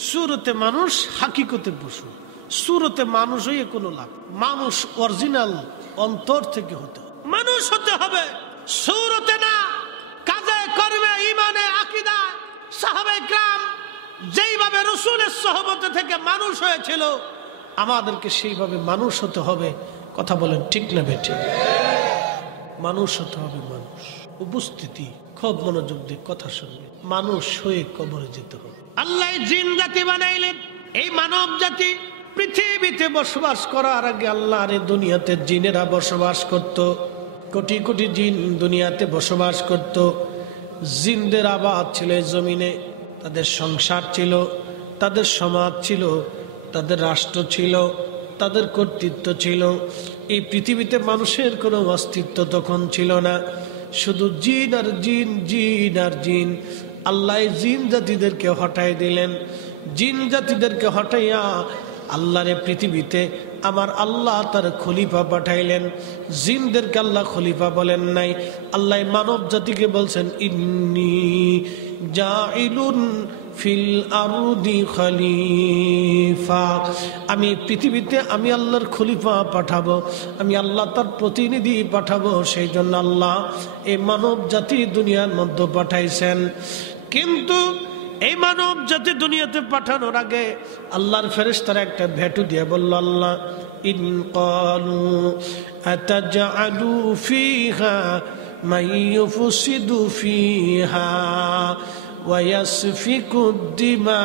সুরতে মানুষ হাকিকতে পশু, সুরতে মানুষ হয়ে কোনো লাভ। মানুষ অরিজিনাল অন্তর থেকে হতে হবে, মানুষ হতে হবে, সুরতে না। কাজে কর্মে ঈমানে আকীদায় সাহাবায়ে কেরাম যেইভাবে রাসূলের সোহবতে থেকে মানুষ হয়েছিল, আমাদেরকে সেইভাবে মানুষ হতে হবে। কথা বলেন ঠিক না বেঠিক? মানুষ হতে হবে, মানুষ। উপস্থিতি খুব মনোযোগ দিয়ে কথা শুনবে। মানুষ হয়ে কবরে যেতে হবে। আল্লাহ জিন জাতি বানাইলেন, এই মানব জাতি পৃথিবীতে বসবাস করার আগে আল্লাহর এই দুনিয়াতে জিনেরা বসবাস করত। কোটি কোটি জিন দুনিয়াতে বসবাস করত। জিনদের আবাদ ছিল এই জমিনে, তাদের সংসার ছিল, তাদের সমাজ ছিল, তাদের রাষ্ট্র ছিল, তাদের কর্তৃত্ব ছিল। এই পৃথিবীতে মানুষের কোনো অস্তিত্ব তখন ছিল না, শুধু জিন আর জিন, জিন আর জিন। আল্লাহ জিন জাতিদেরকে হটাই দিলেন। জিন জাতিদেরকে হটাইয়া আল্লাহরে পৃথিবীতে আমার আল্লাহ তার খলিফা পাঠাইলেন। জিনদেরকে আল্লাহ খলিফা বলেন নাই, আল্লাহ মানব জাতিকে বলছেন ইন্নী জাইলুন ফিল আরদি খলিফা, আমি পৃথিবীতে আমি আল্লাহর খলিফা পাঠাবো, আমি আল্লাহ তার প্রতিনিধি পাঠাবো। সেই জন্য আল্লাহ এই মানব জাতি দুনিয়ার মধ্যে পাঠাইছেন। কিন্তু এই মানব জাতি দুনিয়াতে পাঠানোর আগে আল্লাহর ফেরেশতারা একটা ভেটু দিয়ে বলল, আল্লাহ ইন ক্বালু আতাজআলু ফিহা মান ইউফসিদু ফিহা ওয়া ইয়াসফিকু দিমা,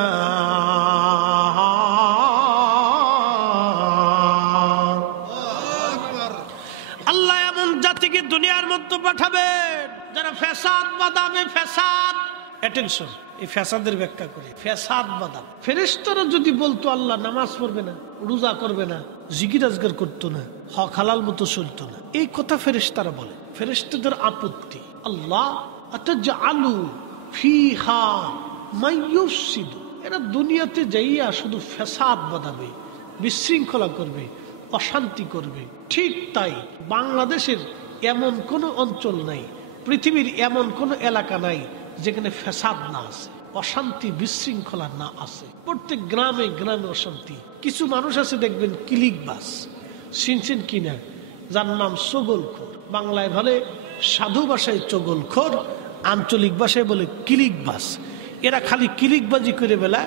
আল্লাহ এমন জাতিকে দুনিয়ার মধ্যে পাঠাবেন যারা ফ্যাসাদ বাদাবে। ফ্যাসাদ, অ্যাটেনশন, এই ফ্যাসাদের ব্যাখ্যা করে। ফ্যাসাদ বাদাম, ফেরেশতারা যদি বলতো আল্লাহ নামাজ পড়বে না, রোজা করবে না, জিকির আজগার করতো না, হক হালাল মতো চলতো না, এই কথা ফেরেশতারা বলে। ফেরেশতাদের আপত্তি, আল্লাহ আতাজআলু ফিহা মান ইউফসিদু, এরা দুনিয়াতে যাইয়া শুধু ফ্যাসাদ বাদাবে, বিশৃঙ্খলা করবে, অশান্তি করবে। ঠিক তাই বাংলাদেশের এমন কোনো অঞ্চল নাই, পৃথিবীর এমন কোনো এলাকা নাই যেখানে ফ্যাসাদ না আছে, অশান্তি বিশৃঙ্খলা না আছে। প্রত্যেক গ্রামে গ্রামে অশান্তি। কিছু মানুষ আছে দেখবেন কিলিকবাজ, শুনছেন কিনা, যার নাম চগলখোর। বাংলায় বলে সাধু ভাষায় চগলখোর, আঞ্চলিক ভাষায় বলে কিলিকবাজ। এরা খালি কিলিকবাজি করে বেলা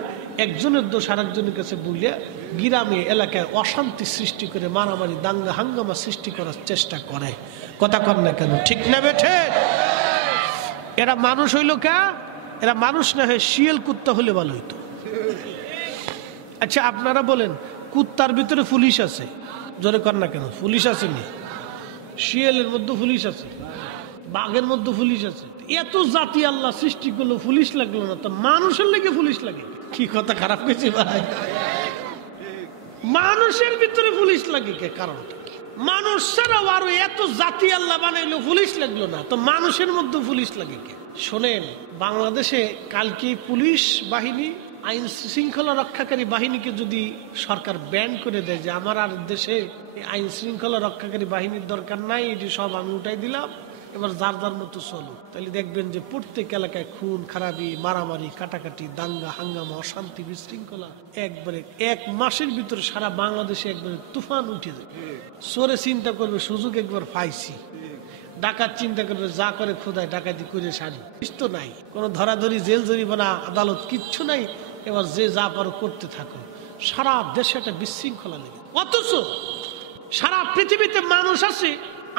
একজনের দোষ আরেকজনের কাছে বলিয়া গ্রামে এলাকায় অশান্তি সৃষ্টি করে মারামারি দাঙ্গা হাঙ্গামা সৃষ্টি করার চেষ্টা করে। কথা কন না কেন, ঠিক না বেঠে? এরা মানুষ হইল কে? এরা মানুষ না হয়ে শিয়াল কুত্তা হলে ভালো হইতো। আচ্ছা আপনারা বলেন, কুত্তার ভিতরে পুলিশ আছে, জোরে কর না কেন, পুলিশ আছে নি? শিয়ালের মধ্যে পুলিশ আছে, বাঘের মধ্যে পুলিশ আছে। এত জাতি আল্লাহ সৃষ্টি করলো, পুলিশ লাগলো না, তো মানুষের লেগে পুলিশ লাগে? কি কথা খারাপ হয়েছে ভাই? মানুষের ভিতরে পুলিশ লাগে কে? কারণটা কি? মানুষ ছাড়াও আরো এত জাতি আল্লাহ বানাইলো, পুলিশ লাগলো না, তো মানুষের মধ্যে পুলিশ লাগে কে? শোনেন, বাংলাদেশে কালকে পুলিশ বাহিনী, আইন শৃঙ্খলা রক্ষাকারী বাহিনীকে যদি সরকার ব্যান করে দেয় যে আমার আর দেশে আইন শৃঙ্খলা রক্ষাকারী বাহিনীর দরকার নাই, এটি সব আমি উঠাই দিলাম, এবার যার যার মতো চলো, তাহলে দেখবেন যে প্রত্যেক এলাকায় খুন খারাপি, মারামারি, কাটাকাটি, দাঙ্গা হাঙ্গামা, অশান্তি বিশৃঙ্খলা একবারে এক মাসের ভিতরে সারা বাংলাদেশে একবারে তুফান উঠে যায়। চোরে চিন্তা করবে সুযোগ একবার পাইছি, ডাকাত চিন্তা করবে যা করে খোদায় ডাকাতি করে সারি, তো নাই কোনো ধরাধরি, জেল জরিমানা, আদালত কিচ্ছু নাই, এবার যে যা পারো করতে থাকো। সারা দেশে একটা বিশৃঙ্খলা লেগে, অথচ সারা পৃথিবীতে মানুষ আছে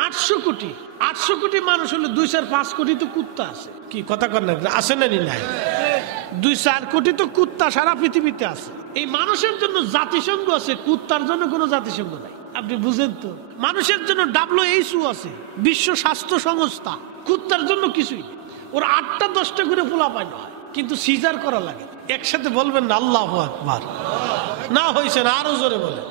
800 কোটি। 800 কোটি মানুষ হলে 2-5 কোটি তো কুত্তা আছে। কি কথা কর না, আছে না? নাই, 2-4 কোটি তো কুত্তা সারা পৃথিবীতে আছে। এই মানুষের জন্য জাতিসংঘ আছে, কুত্তার জন্য কোনো জাতিসংঘ নাই। আপনি বুঝেন তো, মানুষের জন্য WHO আছে, বিশ্ব স্বাস্থ্য সংস্থা, কুত্তার জন্য কিছুই নেই। ওর 8টা 10টা করে পোলাপাইন হয়, কিন্তু সিজার করা লাগে। একসাথে বলবেন না আল্লাহু আকবার? না হয়েছে না, আরো জোরে বলেন।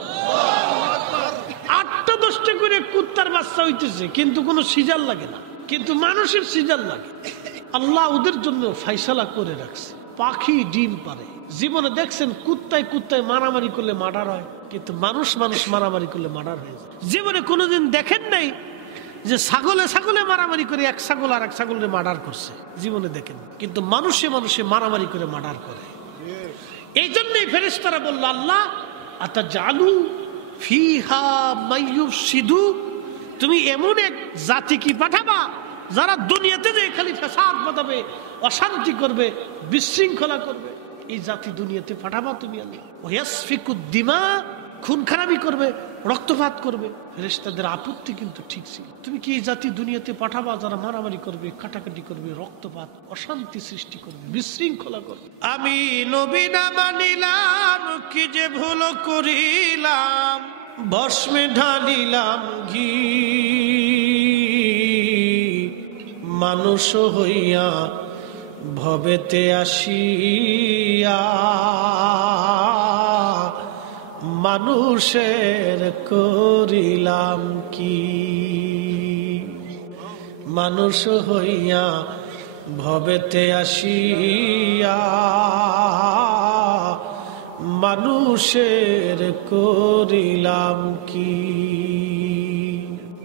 8টা 10টা করে কুত্তার বাচ্চা হইতেছে, কিন্তু কোনো সিজার লাগে না, কিন্তু মানুষের সিজার লাগে। আল্লাহ ওদের জন্য ফাইসালা করে রাখছে। পাখি ডিম পারে। জীবনে দেখছেন কুত্তায় কুত্তায় মারামারি করলে মার্ডার হয়, কিন্তু মানুষ মানুষ মারামারি করলে মার্ডার হয়ে যায়। জীবনে কোনোদিন দেখেন নাই যে ছাগলে ছাগলে মারামারি করে এক ছাগল আর এক ছাগলের মার্ডার করছে? জীবনে দেখেন। কিন্তু মানুষে মানুষে মারামারি করে মার্ডার করে। এই জন্যই ফেরেশতারা বলল, আল্লাহ আতাজালু ফিহা মাইয়ুফসিদু, তুমি এমন এক জাতি কি পাঠাবা যারা দুনিয়াতে যে খালি ফাসাদ বাঁধাবে, অশান্তি করবে, বিশৃঙ্খলা করবে? এই জাতি দুনিয়াতে পাঠাবা তুমি আল্লাহ? ওয়াসফিকুদ দিমা, খুন খারাপি করবে, রক্তপাত করবে। ফেরেশতাদের আপত্তি কিন্তু ঠিক ছিল। তুমি কি এই জাতি দুনিয়াতে পাঠাবা যারা মারামারি করবে, কাটাকাটি করবে, রক্তপাত, অশান্তি সৃষ্টি করবে, বিশৃঙ্খলা করবে? আমি নবী না মানিলাম, কি যে ভুল করিলাম, ভস্মে ঢালিলাম ঘি, মানুষ হইয়া ভবেতে আসিয়া মানুষের করিলাম কি, মানুষ হইয়া ভবেতে আসিয়া মানুষের করিলাম কি।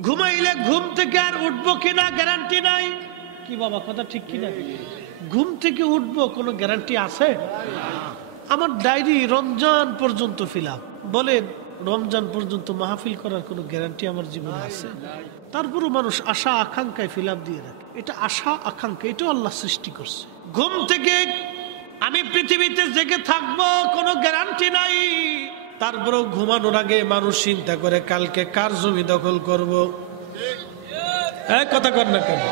ঘুমাইলে ঘুম থেকে আর উঠবো কিনা গ্যারান্টি নাই। কি বাবা, কথা ঠিক কিনা? ঘুম থেকে উঠবো কোনো গ্যারান্টি আছে? আমার ডায়েরি রমজান পর্যন্ত ফিলাপ, বলেন রমজান পর্যন্ত মাহফিল করার কোনো গ্যারান্টি আমার জীবনে আছে? তারপরও মানুষ আশা আকাঙ্ক্ষায় ফিলাপ দিয়ে রাখে। এটা আশা আকাঙ্ক্ষা, এটা আল্লাহ সৃষ্টি করছে। ঘুম থেকে আমি পৃথিবীতে জেগে থাকবো কোনো গ্যারান্টি নাই। তারপরেও ঘুমানোর আগে মানুষ চিন্তা করে কালকে কার জমি দখল করব। কথা কর না কেন?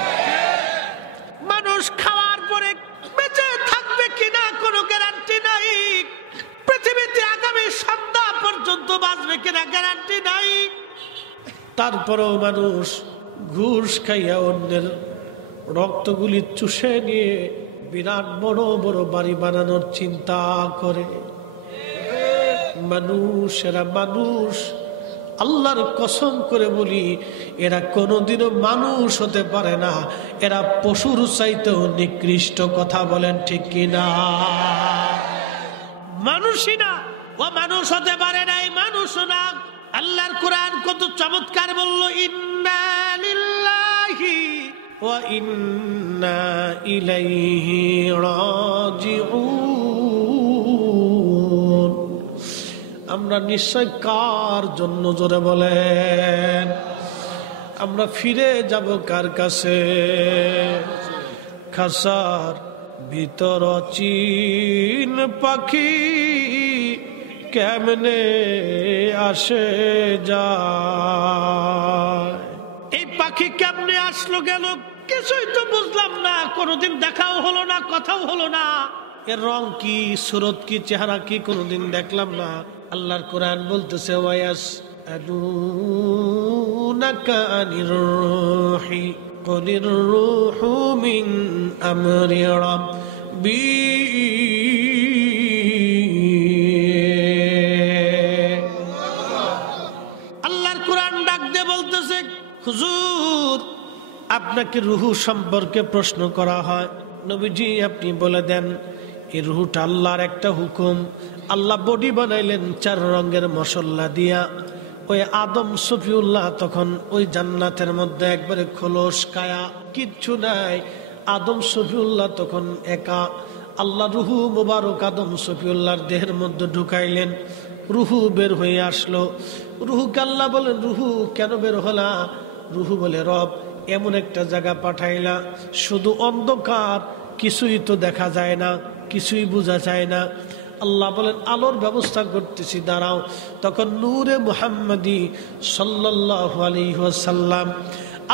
মানুষ খাওয়ার পরে বেঁচে থাকবে কিনা কোনো গ্যারান্টি নাই। পৃথিবীতে আগামী সন্ধ্যা পর্যন্ত বাঁচবে কিনা গ্যারান্টি নাই। তারপরেও মানুষ ঘুষ খাইয়া অন্যের রক্তগুলি চুষে নিয়ে বিরাট বড় বড় বাড়ি বানানোর চিন্তা করে। মানুষেরা মানুষ, আল্লাহর কসম করে বলি, এরা কোনোদিনও মানুষ হতে পারে না। এরা পশুর চাইতেও নিকৃষ্ট। কথা বলেন ঠিক কিনা? মানুষই না, ও মানুষ হতে পারে না, এই মানুষ না। আল্লাহর কোরআন কত চমৎকার বলল, ইন্না লিল্লাহি ওয়া ইন্না ইলাইহি রাজিউন। আমরা নিশ্চয় কার জন্য, জোরে বলেন, আমরা ফিরে যাব কার কাছে? খাসার ভিতর চিন পাখি কেমনে আসে যায়। এই পাখি কেমনে আসলো গেল কিছুই তো বুঝলাম না। কোনোদিন দেখাও হলো না, কথাও হলো না। এর রং কি, সুরত কি, চেহারা কি কোনোদিন দেখলাম না। আল্লাহর কোরআন বলতেছে, ওয়াস আদুনাকা আনির রূহি কুলির রূহু মিন আমরি রাব্বি। আল্লাহর কোরআন ডাক দিয়ে বলতেছে, হুজুর আপনাকে রুহু সম্পর্কে প্রশ্ন করা হয়, নবীজি আপনি বলে দেন। এই রুহুটা আল্লাহর একটা হুকুম। আল্লাহ বডি বানাইলেন 4 রঙের মশলা দিয়া। ওই আদম সফিউল্লাহ তখন ওই জান্নাতের মধ্যে একবারে খোলস কায়া, কিচ্ছু নাই। আদম সফিউল্লাহ তখন একা। আল্লাহ রুহু মুবারক আদম সফিউল্লাহর দেহের মধ্যে ঢুকাইলেন। রুহু বের হয়ে আসলো। রুহুকে আল্লাহ বলেন, রুহু কেন বের হলা? রুহু বলে, রব এমন একটা জায়গা পাঠাইলা, শুধু অন্ধকার, কিছুই তো দেখা যায় না, কিছুই বোঝা যায় না। আল্লাহ বলেন, আলোর ব্যবস্থা করতেছি, দাঁড়াও। তখন নূরে মুহাম্মাদি সাল্লাল্লাহু আলাইহি ওয়াসাল্লাম,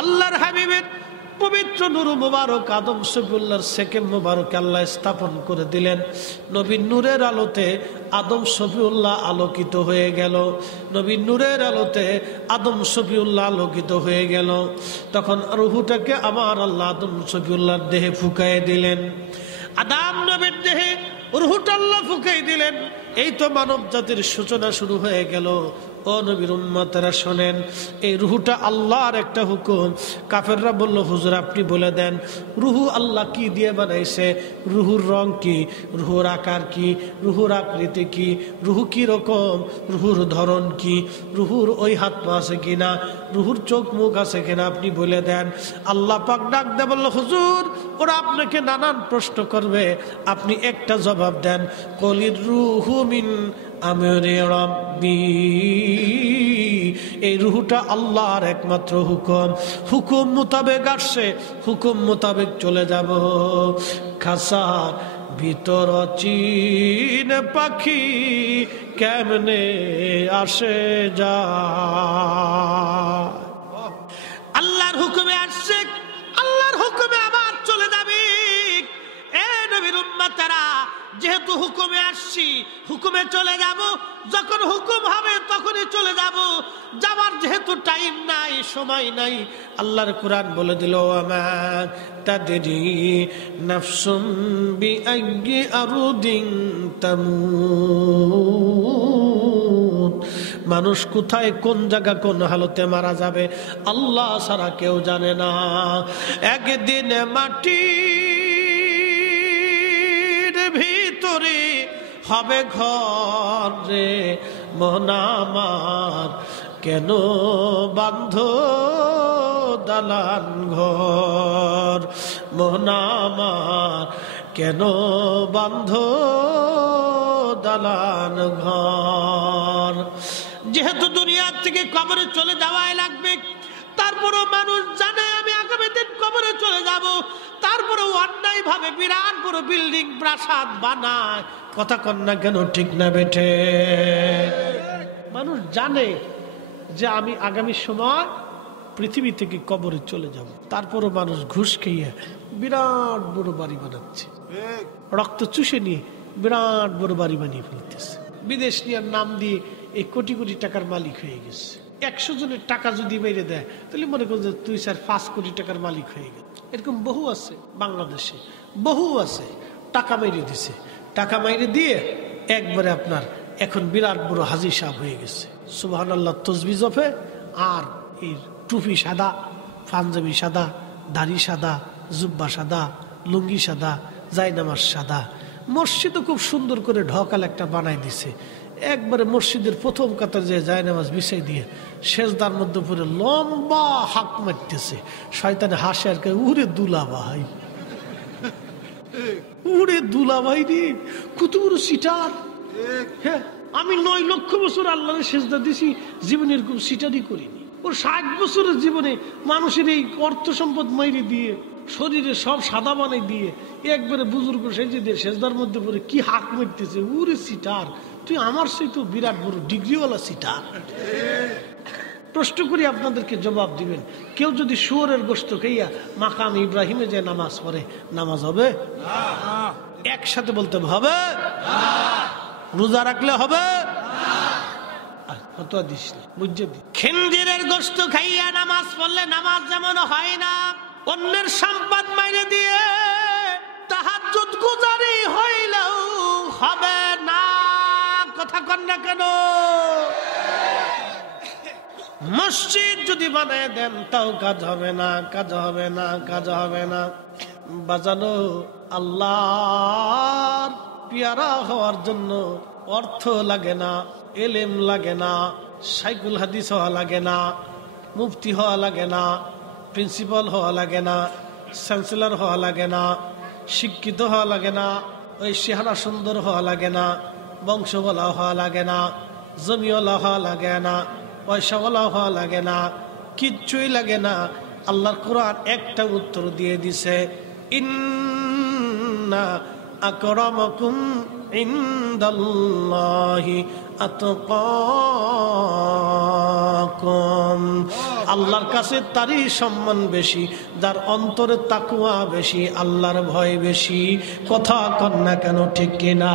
আল্লাহর হাবিবের পবিত্র নূর মুবারক আদম শফিউল্লাহর সেকেম মুবারক আল্লাহ স্থাপন করে দিলেন। নবীর নূরের আলোতে আদম শফিউল্লাহ আলোকিত হয়ে গেল। নবীর নূরের আলোতে আদম শফিউল্লাহ আলোকিত হয়ে গেল। তখন রূহটাকে আমার আল্লাহ আদম শফিউল্লাহর দেহে ফুঁকায় দিলেন। আদম নবীর দেহে রূহটা আল্লাহ ফুঁকাই দিলেন। এই তো মানব জাতির সূচনা শুরু হয়ে গেল। ও নবীর উম্মতেরা শোনেন, এই রুহুটা আল্লাহর একটা হুকুম। কাফেররা বলল, হুজুর আপনি বলে দেন রুহু আল্লাহ কি দিয়ে বানাইছে, রুহুর রং কি, রুহুর আকার কি, রুহুর আকৃতি কি, রুহু কি রকম, রুহুর ধরন কি, রুহুর ওই হাত পা আছে কিনা, রুহুর চোখ মুখ আছে কিনা, আপনি বলে দেন। আল্লাহ পাক ডাক দিয়ে বলল, হুজুর ওরা আপনাকে নানান প্রশ্ন করবে, আপনি একটা জবাব দেন, কলির রুহু মিন আমরি রাব্বি। এই রুহুটা আল্লাহর একমাত্র হুকুম, হুকুম মোতাবেক আসছে, হুকুম মোতাবেক চলে যাব। খাসার ভিতর চিন পাখি কেমনে আসে যা, আল্লাহর হুকুমে আসছে, আল্লাহর হুকুমে আবার চলে যাবে। এ নবীর উম্মতেরা, যেহেতু হুকুমে আসছি, হুকুমে চলে যাব। যখন হুকুম হবে তখনই চলে যাব। যাবার যেহেতু টাইম নাই, সময় নাই, আল্লাহর কোরআন বলে দিল, আমা তাদরি নাফসুম বিআইয়ি আরদিন তামুত। মানুষ কোথায়, কোন জায়গা, কোন হালতে মারা যাবে আল্লাহ ছাড়া কেউ জানে না। একদিন মাটির ভিতরে হবে ঘর রে, মন আমার কেন বান্ধ দালান ঘর, মন আমার কেন বান্ধ দালান ঘর। যেহেতু দুনিয়ার থেকে কবরে চলে যাওয়াই লাগবে, তারপরও মানুষ জানে আমি আগামী দিন কবরে চলে যাব, তারপরেও অন্যায় ভাবে বিরাট বড় বিল্ডিং প্রাসাদ বানায়। কথা কন না কেন, ঠিক না বেঠে? মানুষ জানে যে আমি আগামী সময় পৃথিবী থেকে কবরে চলে যাব, তারপরও মানুষ ঘুষ খেয়ে বিরাট বড় বাড়ি বানাচ্ছে, রক্ত চুষে নিয়ে বিরাট বড় বাড়ি বানিয়ে ফেলতেছে। বিদেশ নিয়ে নাম দিয়ে এই কোটি কোটি টাকার মালিক হয়ে গেছে। 100 জনের টাকা যদি মেরে দেয় তাহলে মনে করো যে তুই স্যার 5 কোটি টাকার মালিক হয়ে গেল। এরকম বহু আছে বাংলাদেশে, বহু আছে টাকা মেরে দিছে, টাকা মেরে দিয়ে একবারে আপনার এখন বিরাট বড় হাজী সাহেব হয়ে গেছে। সুবহানাল্লাহ তসবিহ জপে, আর এই টুপি সাদা, পাঞ্জাবি সাদা, দাড়ি সাদা, জুব্বা সাদা, লুঙ্গি সাদা, জায়নামাজ সাদা। মসজিদও খুব সুন্দর করে ঢকাল একটা বানাই দিছে। একবারে মসজিদের প্রথম কাতার যে জায়নামাজ বিছাই দিয়ে সেজদার মধ্যে পরে লম্বা হাঁক মারতেছে। শয়তানে হাসে আর কে, উরে দুলা ভাই, উরে দুলা ভাই রে, কত বড় সিটার। হ্যাঁ, আমি 9 লক্ষ বছর আল্লাহরে সেজদা দিছি, জীবনে এরকম সিটারই করিনি। ওর 60 বছরের জীবনে মানুষের এই অর্থ সম্পদ মাইরে দিয়ে, শরীরে সব সাদা বানাই দিয়ে, একবারে বুজুর্গ সেজে দিয়ে সেজদার মধ্যে পরে কি হাঁক মারতেছে, উরে সিটার, তুই আমার সেই তো বিরাট বড় ডিগ্রিওয়ালা সিটার। প্রশ্ন করি, আপনাদেরকে জবাব দিবেন, কেউ যদি শুয়োরের গোশত খাইয়া মাকাম ইব্রাহিমে যে নামাজ পড়ে, নামাজ হবে? একসাথে বলতে হবে। রোজা রাখলে হবে? খিনজিরের গোশত খাইয়া নামাজ পড়লে নামাজ যেমন হয় না, অন্যের সম্পদ মাইরে দিয়ে তাহাজ্জুদ গুজারি হইলেও হবে না। কথা কন না কেন? মসজিদ যদি বানায় দেন তাও কাজ হবে না, কাজ হবে না, কাজ হবে না। বাজানো আল্লাহর পিয়ারা হওয়ার জন্য অর্থ লাগে না, এলেম লাগে না, শাইখুল হাদিস হওয়া লাগে না, মুফতি হওয়া লাগে না, প্রিন্সিপাল হওয়া লাগে না, চ্যান্সেলর হওয়া লাগে না, শিক্ষিত হওয়া লাগে না, ওই চেহারা সুন্দর হওয়া লাগে না, বংশওয়ালা হওয়া লাগে না, জমিওয়ালা হওয়া লাগে না, পয়সাওয়ালা হওয়া লাগে না, কিচ্ছুই লাগে না। আল্লাহর কোরআন একটা উত্তর দিয়ে দিছে, ইন্না আকরামাকুম ইনদাল্লাহি আতকাকুম। আল্লাহর কাছে তারই সম্মান বেশি যার অন্তরে তাকওয়া বেশি, আল্লাহর ভয় বেশি। কথা কন না কেন, ঠিক কিনা?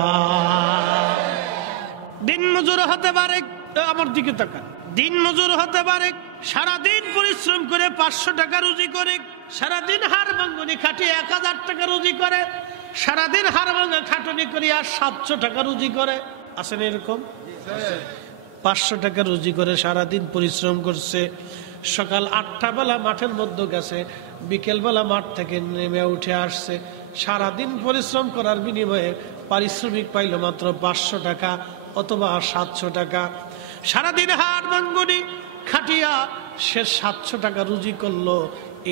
দিন মজুর হতে পারে, আমার দিকে তাকান, দিন মজুর হতে পারে, সারাদিন পরিশ্রম করে 500 টাকা রুজি করে, সারাদিন হাড় ভাঙ্গনি খাটিয়ে 1000 টাকা রুজি করে, সারাদিন হাড় ভাঙ্গা খাটুনি করিয়া 700 টাকা রুজি করে। আছেন এরকম? 500 টাকা রুজি করে সারাদিন পরিশ্রম করছে, সকাল 8টা বেলা মাঠের মধ্যে গেছে, বিকেল বেলা মাঠ থেকে নেমে উঠে আসছে, সারাদিন পরিশ্রম করার বিনিময়ে পারিশ্রমিক পাইল মাত্র 500 টাকা অথবা 700 টাকা। সারাদিন হাড় ভাঙ্গনি খাটিয়া সে 700 টাকা রুজি করলো।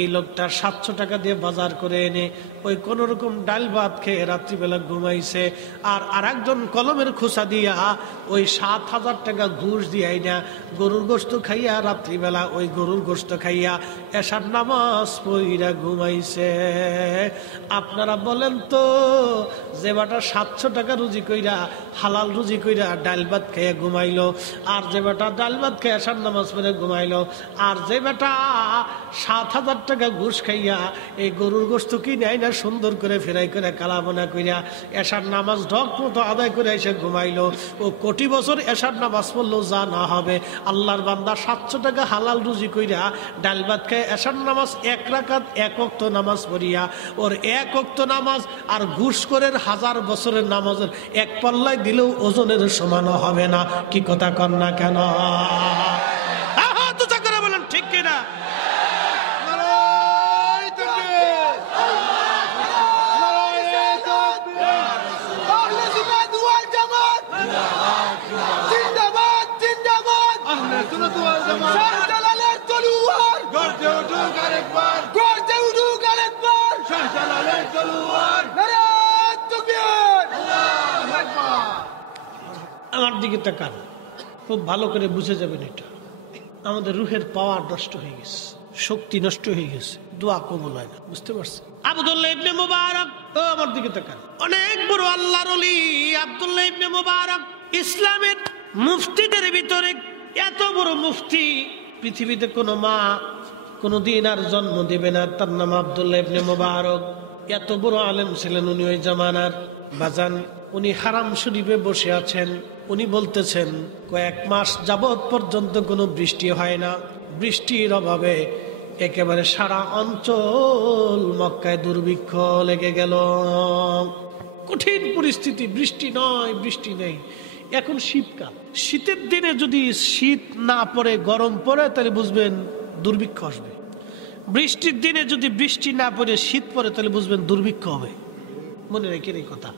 এই লোকটা 700 টাকা দিয়ে বাজার করে এনে ওই কোন রকম ডাল ভাত খেয়ে রাত্রিবেলা ঘুমাইছে, আর আরেকজন কলমের খোসা দিয়া ওই 7000 টাকা ঘুষ দিয়াই না গরুর গোশত খাইয়া রাত্রিবেলা ওই গরুর গোশত খাইয়া এশার নামাজ পড়িয়া ঘুমাইছে। আপনারা বলেন তো, যে বেটা 700 টাকা রুজি কইরা হালাল রুজি কইরা ডাল ভাত খেয়ে ঘুমাইলো, আর যে বেটা ডাল ভাত খেয়ে এশার নামাজ পড়ে ঘুমাইলো, আর যে বেটা 7000 টাকা ঘুষ খাইয়া এই গরুর গোশত কিনে না সুন্দর করে ফেরাই করে কালাবোনা কইরা এশার নামাজ ঢক মতো আদায় করে এসে ঘুমাইলো, ও কোটি বছর এশার নামাজ পড়লেও যা না হবে। আল্লাহর বান্দা 700 টাকা হালাল রুজি কইরা ডাল ভাত খায় এশার নামাজ 1 রাকাত 1 ওয়াক্ত নামাজ পড়িয়া ওর 1 ওয়াক্ত নামাজ আর ঘুষ করে 1000 বছরের নামাজের এক পাল্লায় দিলেও ওজনের সমান হবে না। কি কথা কন না কেন? বলেন ঠিক কিনা? আমার দিকে তাকান, খুব ভালো করে বুঝে যাবেন। এটা আমাদের রুহের পাওয়ার নষ্ট হয়ে গেছে, শক্তি নষ্ট হয়ে গেছে, দোয়া কবুল হয় না। বুঝতে পারছেন? আব্দুল্লাহ ইবনে মুবারক, ও আমার দিকে তাকান, অনেক বড় আল্লাহর ওলি আব্দুল্লাহ ইবনে মুবারক, ইসলামের মুফতিদের ভিতরে এত বড় মুফতি পৃথিবীতে কোনো মা কোনোদিন আর জন্ম দেবে না। তার নাম আব্দুল্লাহ ইবনে মুবারক। এত বড় আলেম ছিলেন উনি ওই জামানার। বাজান, উনি হারাম শরীফে বসে আছেন, উনি বলতেছেন কয়েক মাস যাবৎ পর্যন্ত কোনো বৃষ্টি হয় না। বৃষ্টির অভাবে একেবারে সারা অঞ্চল মক্কায় দুর্ভিক্ষ লেগে গেল। কঠিন পরিস্থিতি, বৃষ্টি নয়, বৃষ্টি নেই। এখন শীতকাল, শীতের দিনে যদি শীত না পড়ে গরম পড়ে তাহলে বুঝবেন দুর্ভিক্ষ আসবে। বৃষ্টির দিনে যদি বৃষ্টি না পড়ে শীত পড়ে তাহলে বুঝবেন দুর্ভিক্ষ হবে। মনে রেখেন এই কথা।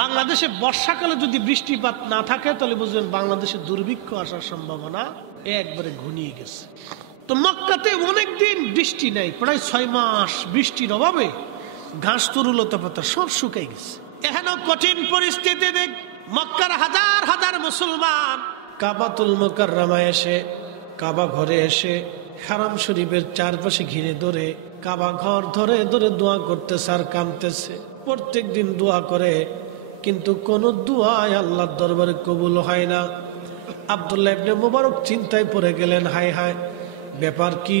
বাংলাদেশে বর্ষাকালে যদি বৃষ্টিপাত না থাকে তাহলে বুঝবেন বাংলাদেশে দুর্ভিক্ষ আসার সম্ভাবনা একবারে ঘনিয়ে গেছে। তো মক্কাতে অনেকদিন বৃষ্টি নেই, প্রায় 6 মাস বৃষ্টির অভাবে ঘাস তরুলতা পাতা সব শুকাই গেছে। এহেন কঠিন পরিস্থিতি দেখ মক্কার হাজার হাজার মুসলমান কাবাতুল মুকাররমায় এসে, কাবা ঘরে এসে হারাম শরীফের চারপাশে ঘিরে ধরে কাবা ঘর ধরে ধরে দোয়া করতেছে আর কাঁদতেছে। প্রত্যেক দিন দোয়া করে, কিন্তু কোন দোয়াই আল্লাহর দরবারে কবুল হয় না। আব্দুল্লাহ ইবনে মুবারক চিন্তায় পড়ে গেলেন, হায় হায়, ব্যাপার কি?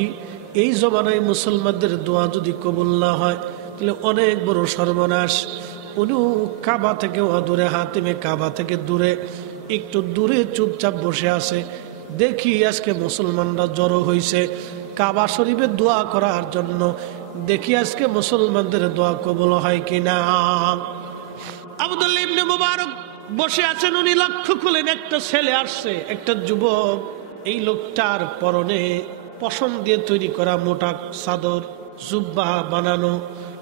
এই জমানায় মুসলমানদের দোয়া যদি কবুল না হয় তাহলে অনেক বড় সর্বনাশ। উনিও কাবা থেকে দূরে, হাতিমে কাবা থেকে দূরে, একটু দূরে চুপচাপ বসে আছে। দেখি আজকে মুসলমানরা জড়ো হয়েছে কাবা শরীফে দোয়া করার জন্য, দেখি আজকে মুসলমানদের দোয়া কবুল হয় কিনা। আব্দুল্লাহ ইবনে মুবারক বসে আছেন, উনি লক্ষ্য করলেন একটা ছেলে আসছে, একটা যুবক। এই লোকটার পরনে পশম দিয়ে তৈরি করা মোটা চাদর, জুব্বা বানানো,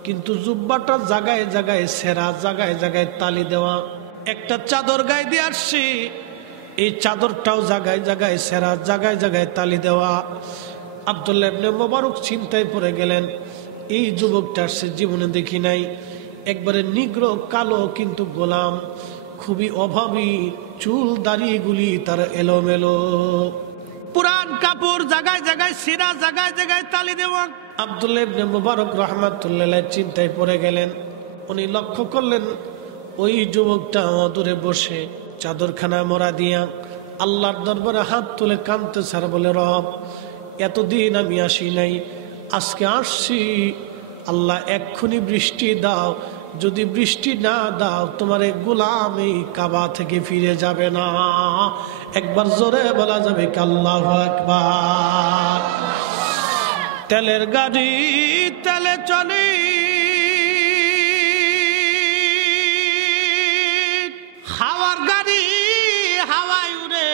কিন্তু জুব্বাটা জায়গায় জায়গায় ছেঁড়া, জায়গায় জায়গায় তালি দেওয়া। একটা চাদর গায়ে দিয়ে আসছে, এই চাদরটাও জায়গায় জায়গায় ছেঁড়া, জায়গায় জায়গায় তালি দেওয়া। আব্দুল্লাহ ইবনে মুবারক চিন্তায় পড়ে গেলেন, এই যুবকটা সে জীবনে দেখি নাই। একবারে নিগ্র কালো, কিন্তু গোলাম, খুবই অভাবী, চুল দাড়িগুলি তার এলোমেলো, পুরান কাপড় জায়গায় জায়গায় ছেঁড়া, জায়গায় জায়গায় তালি দেওয়া। আব্দুল্লাহ ইবনে মুবারক রাহমাতুল্লাহ চিন্তায় পড়ে গেলেন। উনি লক্ষ্য করলেন ওই যুবকটা দূরে বসে চাদরখানা মোড়া দিয়া আল্লাহর দরবারে হাত তুলে কাঁদতে ছাড় বলে, রব, এতদিন আমি আসি নাই, আজকে আসছি, আল্লাহ এক্ষুনি বৃষ্টি দাও, যদি বৃষ্টি না দাও তোমার এই গোলাম এই কাবা থেকে ফিরে যাবে না। একবার জোরে বলা যাবে কি আল্লাহু আকবার। তেলের গাড়ি তেলে চলে, হাওয়ার গাড়ি হাওয়ায় উড়ে,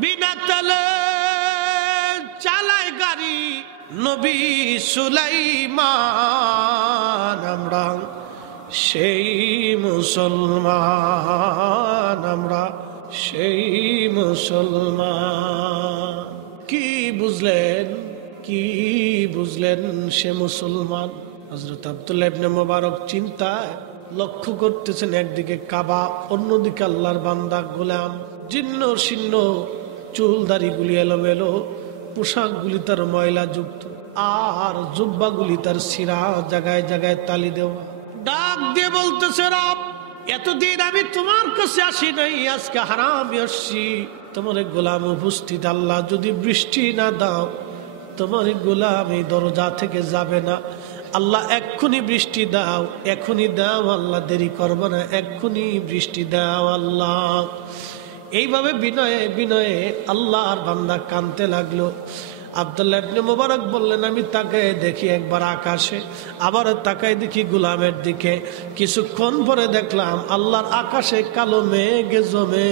বিনা তেলে চালায় গাড়ি নবী সুলাইমান। আমরা সেই মুসলমান, আমরা সেই মুসলমান। কি বুঝলেন, কি বুঝলেন সে মুসলমান? হযরত আব্দুল্লাহ ইবনে মুবারক চিন্তায় লক্ষ্য করতেছেন, একদিকে কাবা, অন্যদিকে আল্লাহর বান্দা গোলাম, জীর্ণ শীর্ণ, চুল দাড়িগুলি এলোমেলো, পোশাকগুলি তার ময়লা যুক্ত, আর জুব্বাগুলি তার ছিঁড়া, জায়গায় জায়গায় তালি দেওয়া। ডাক দিয়ে বলতেছে, রব এতদিন আমি তোমার কাছে আসি নাই, আজকে হারামে আসছি, তোমার গোলাম উপস্থিত, আল্লাহ যদি বৃষ্টি না দাও তোমার গোলাম এই দরজা থেকে যাবে না। আল্লাহ এক্ষুনি বৃষ্টি দাও, এখনই দাও আল্লাহ, দেরি করবো না, এক্ষুনি বৃষ্টি দাও আল্লাহ। এইভাবে বিনয়ে বিনয়ে আল্লাহর বান্দা কাঁদতে লাগলো। আব্দুল্লাহ ইবনে মুবারক বললেন, আমি তাকায় দেখি একবার আকাশে, আবার তাকায় দেখি গোলামের দিকে। কিছুক্ষণ পরে দেখলাম আল্লাহর আকাশে কালো মেঘ জমে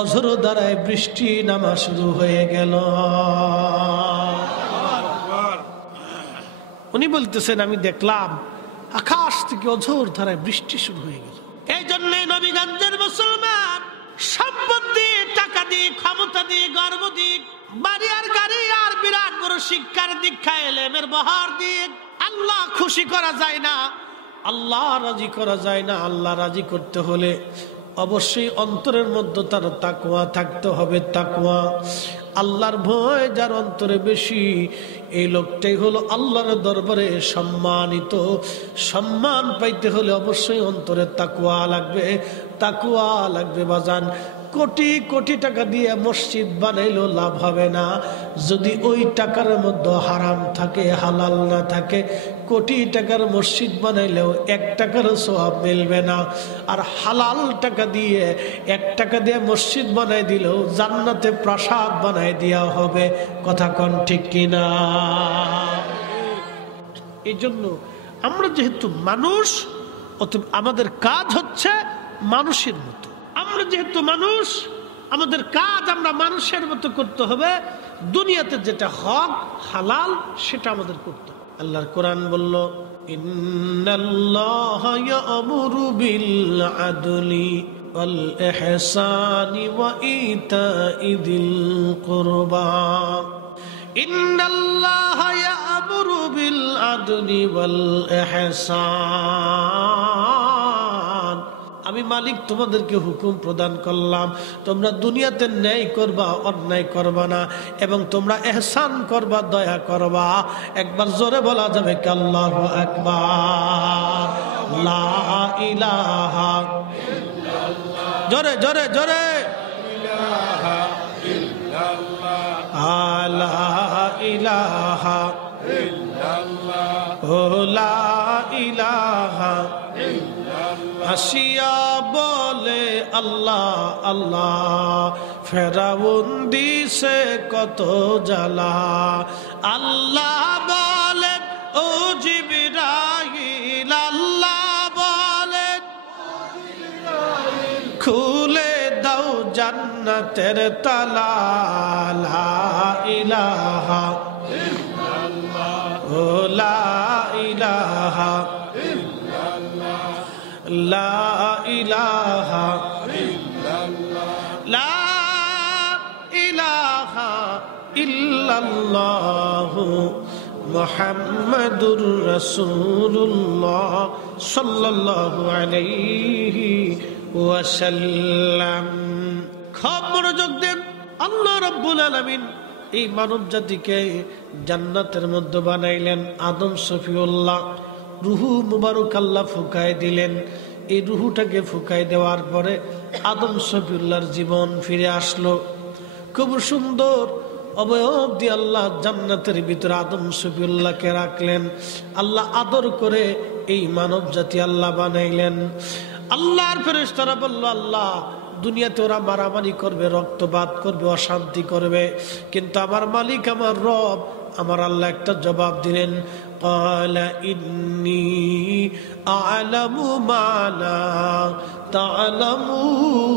অঝোর দ্বারায় বৃষ্টি নামা শুরু হয়ে গেল। উনি বলতেছেন, আমি দেখলাম আকাশ থেকে অঝোর ধারায় বৃষ্টি শুরু হয়ে গেল। এই জন্য নবীগঞ্জের মুসলমান সম্পদ দিয়ে, টাকা দিয়ে, ক্ষমতা দিয়ে, গর্ব দিয়ে, বাড়ি আর গাড়ি আর বিরাট বড় শিক্ষার দীক্ষা এলেমের বহার দিয়ে আল্লাহ খুশি করা যায় না, আল্লাহ রাজি করা যায় না। আল্লাহ রাজি করতে হলে অবশ্যই অন্তরের মধ্যে তার তাকওয়া থাকতে হবে। তাকওয়া, আল্লাহর ভয় যার অন্তরে বেশি, এই লোকটাই হলো আল্লাহর দরবারে সম্মানিত। সম্মান পাইতে হলে অবশ্যই অন্তরে তাকওয়া লাগবে, তাকওয়া লাগবে বাজান। কোটি কোটি টাকা দিয়ে মসজিদ বানাইলেও লাভ হবে না যদি ওই টাকার মধ্যে হারাম থাকে, হালাল না থাকে। কোটি টাকার মসজিদ বানাইলেও 1 টাকার সওয়াব মিলবে না। আর হালাল টাকা দিয়ে 1 টাকা দিয়ে মসজিদ বানাই দিলেও জান্নাতে প্রাসাদ বানাই দেওয়া হবে। কথা কোন ঠিক কিনা? এই জন্য আমরা যেহেতু মানুষ, অতএব আমাদের কাজ হচ্ছে মানুষের মতো। আমরা যেহেতু মানুষ, আমাদের কাজ আমরা মানুষের মতো করতে হবে। দুনিয়াতে যেটা হক হালাল সেটা আমাদের করতে হবে। আল্লাহর কোরআন বলল, ইন্নাল্লাহা ইয়া'মুরু বিল আদলি ওয়াল ইহসানি ওয়া ইতা'i যিল কুরবা। ইন্নাল্লাহা ইয়া'মুরু বিল আদলি ওয়াল ইহসান। আমি মালিক তোমাদেরকে হুকুম প্রদান করলাম, তোমরা দুনিয়াতে ন্যায় করবা, অন্যায় করবা না, এবং তোমরা ইহসান করবা, দয়া করবা। একবার জোরে বলা যাবে কি আল্লাহু আকবার। লা ইলাহা ইল্লাল্লাহ, জোরে জোরে জোরে, লা ইলাহা ইল্লাল্লাহ, লা ইলাহা হাসিয়া বলে আল্লাহ আল্লাহ, ফেরাউন দিছে কত জ্বালা। আল্লাহ বলেন ও জিবরাইল, আল্লাহ বলেন খুলে দাও জান্নাতের তালা। লা ইলাহা ইল্লাল্লাহ, ও লা ইলাহা ইল্লাল্লাহ, লা ইলাহা ইল্লাল্লাহ, লা ইলাহা ইল্লাল্লাহ, মুহাম্মাদুর রাসূলুল্লাহ সাল্লাল্লাহু আলাইহি ওয়াসাল্লাম। খুব মনোযোগ দেন। আল্লাহ রাব্বুল আলামিন এই মানব জাতিকে জান্নাতের মধ্যে বানাইলেন। আদম শফিউল্লাহ রুহু মুবারক আল্লাহ ফুকায় দিলেন। এই রুহুটাকে ফুকায় দেওয়ার পরে আদম শফিউল্লাহর জীবন ফিরে আসলো। খুব সুন্দর অবয়ব দিয়ে আল্লাহ জান্নাতের ভিতরে আদম শফিউল্লাহকে রাখলেন। আল্লাহ আদর করে এই মানব জাতি আল্লাহ বানাইলেন। আল্লাহর ফেরেশতারা বলল, আল্লাহ দুনিয়াতে ওরা মারামারি করবে, রক্তপাত করবে, অশান্তি করবে, কিন্তু আমার মালিক আমার রব আমার আল্লাহ একটা জবাব দিলেন, ক্বালা ইন্নী আ'লামু মা লা তা'লামুন,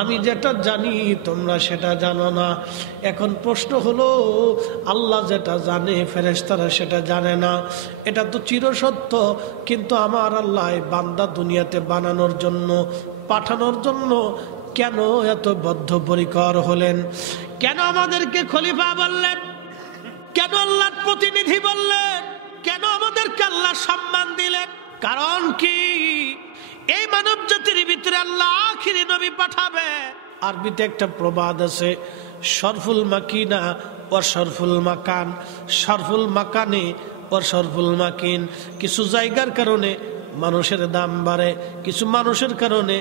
আমি যেটা জানি তোমরা সেটা জানো না। এখন প্রশ্ন হলো, আল্লাহ যেটা জানে ফেরেশতারা সেটা জানে না, এটা তো চিরসত্য, কিন্তু আমার আল্লাহ বান্দা দুনিয়াতে বানানোর জন্য, পাঠানোর জন্য কেন এত বদ্ধপরিকর হলেন? কেন আমাদেরকে খলিফা বললেন? কেন আল্লাহর প্রতিনিধি বললেন? কেন আমাদেরকে আল্লাহ সম্মান দিলেন? কারণ কি? এই মানব জাতির ভিতরে আল্লাহ আখিরি নবী পাঠাবে। আরবিতে একটা প্রবাদ আছে, শরফুল মাকিনা ও শরফুল মাকান, শরফুল মাকানে ও শরফুল মাকিন। কিছু জায়গার কারণে মানুষের দাম বাড়ে, কিছু মানুষের কারণে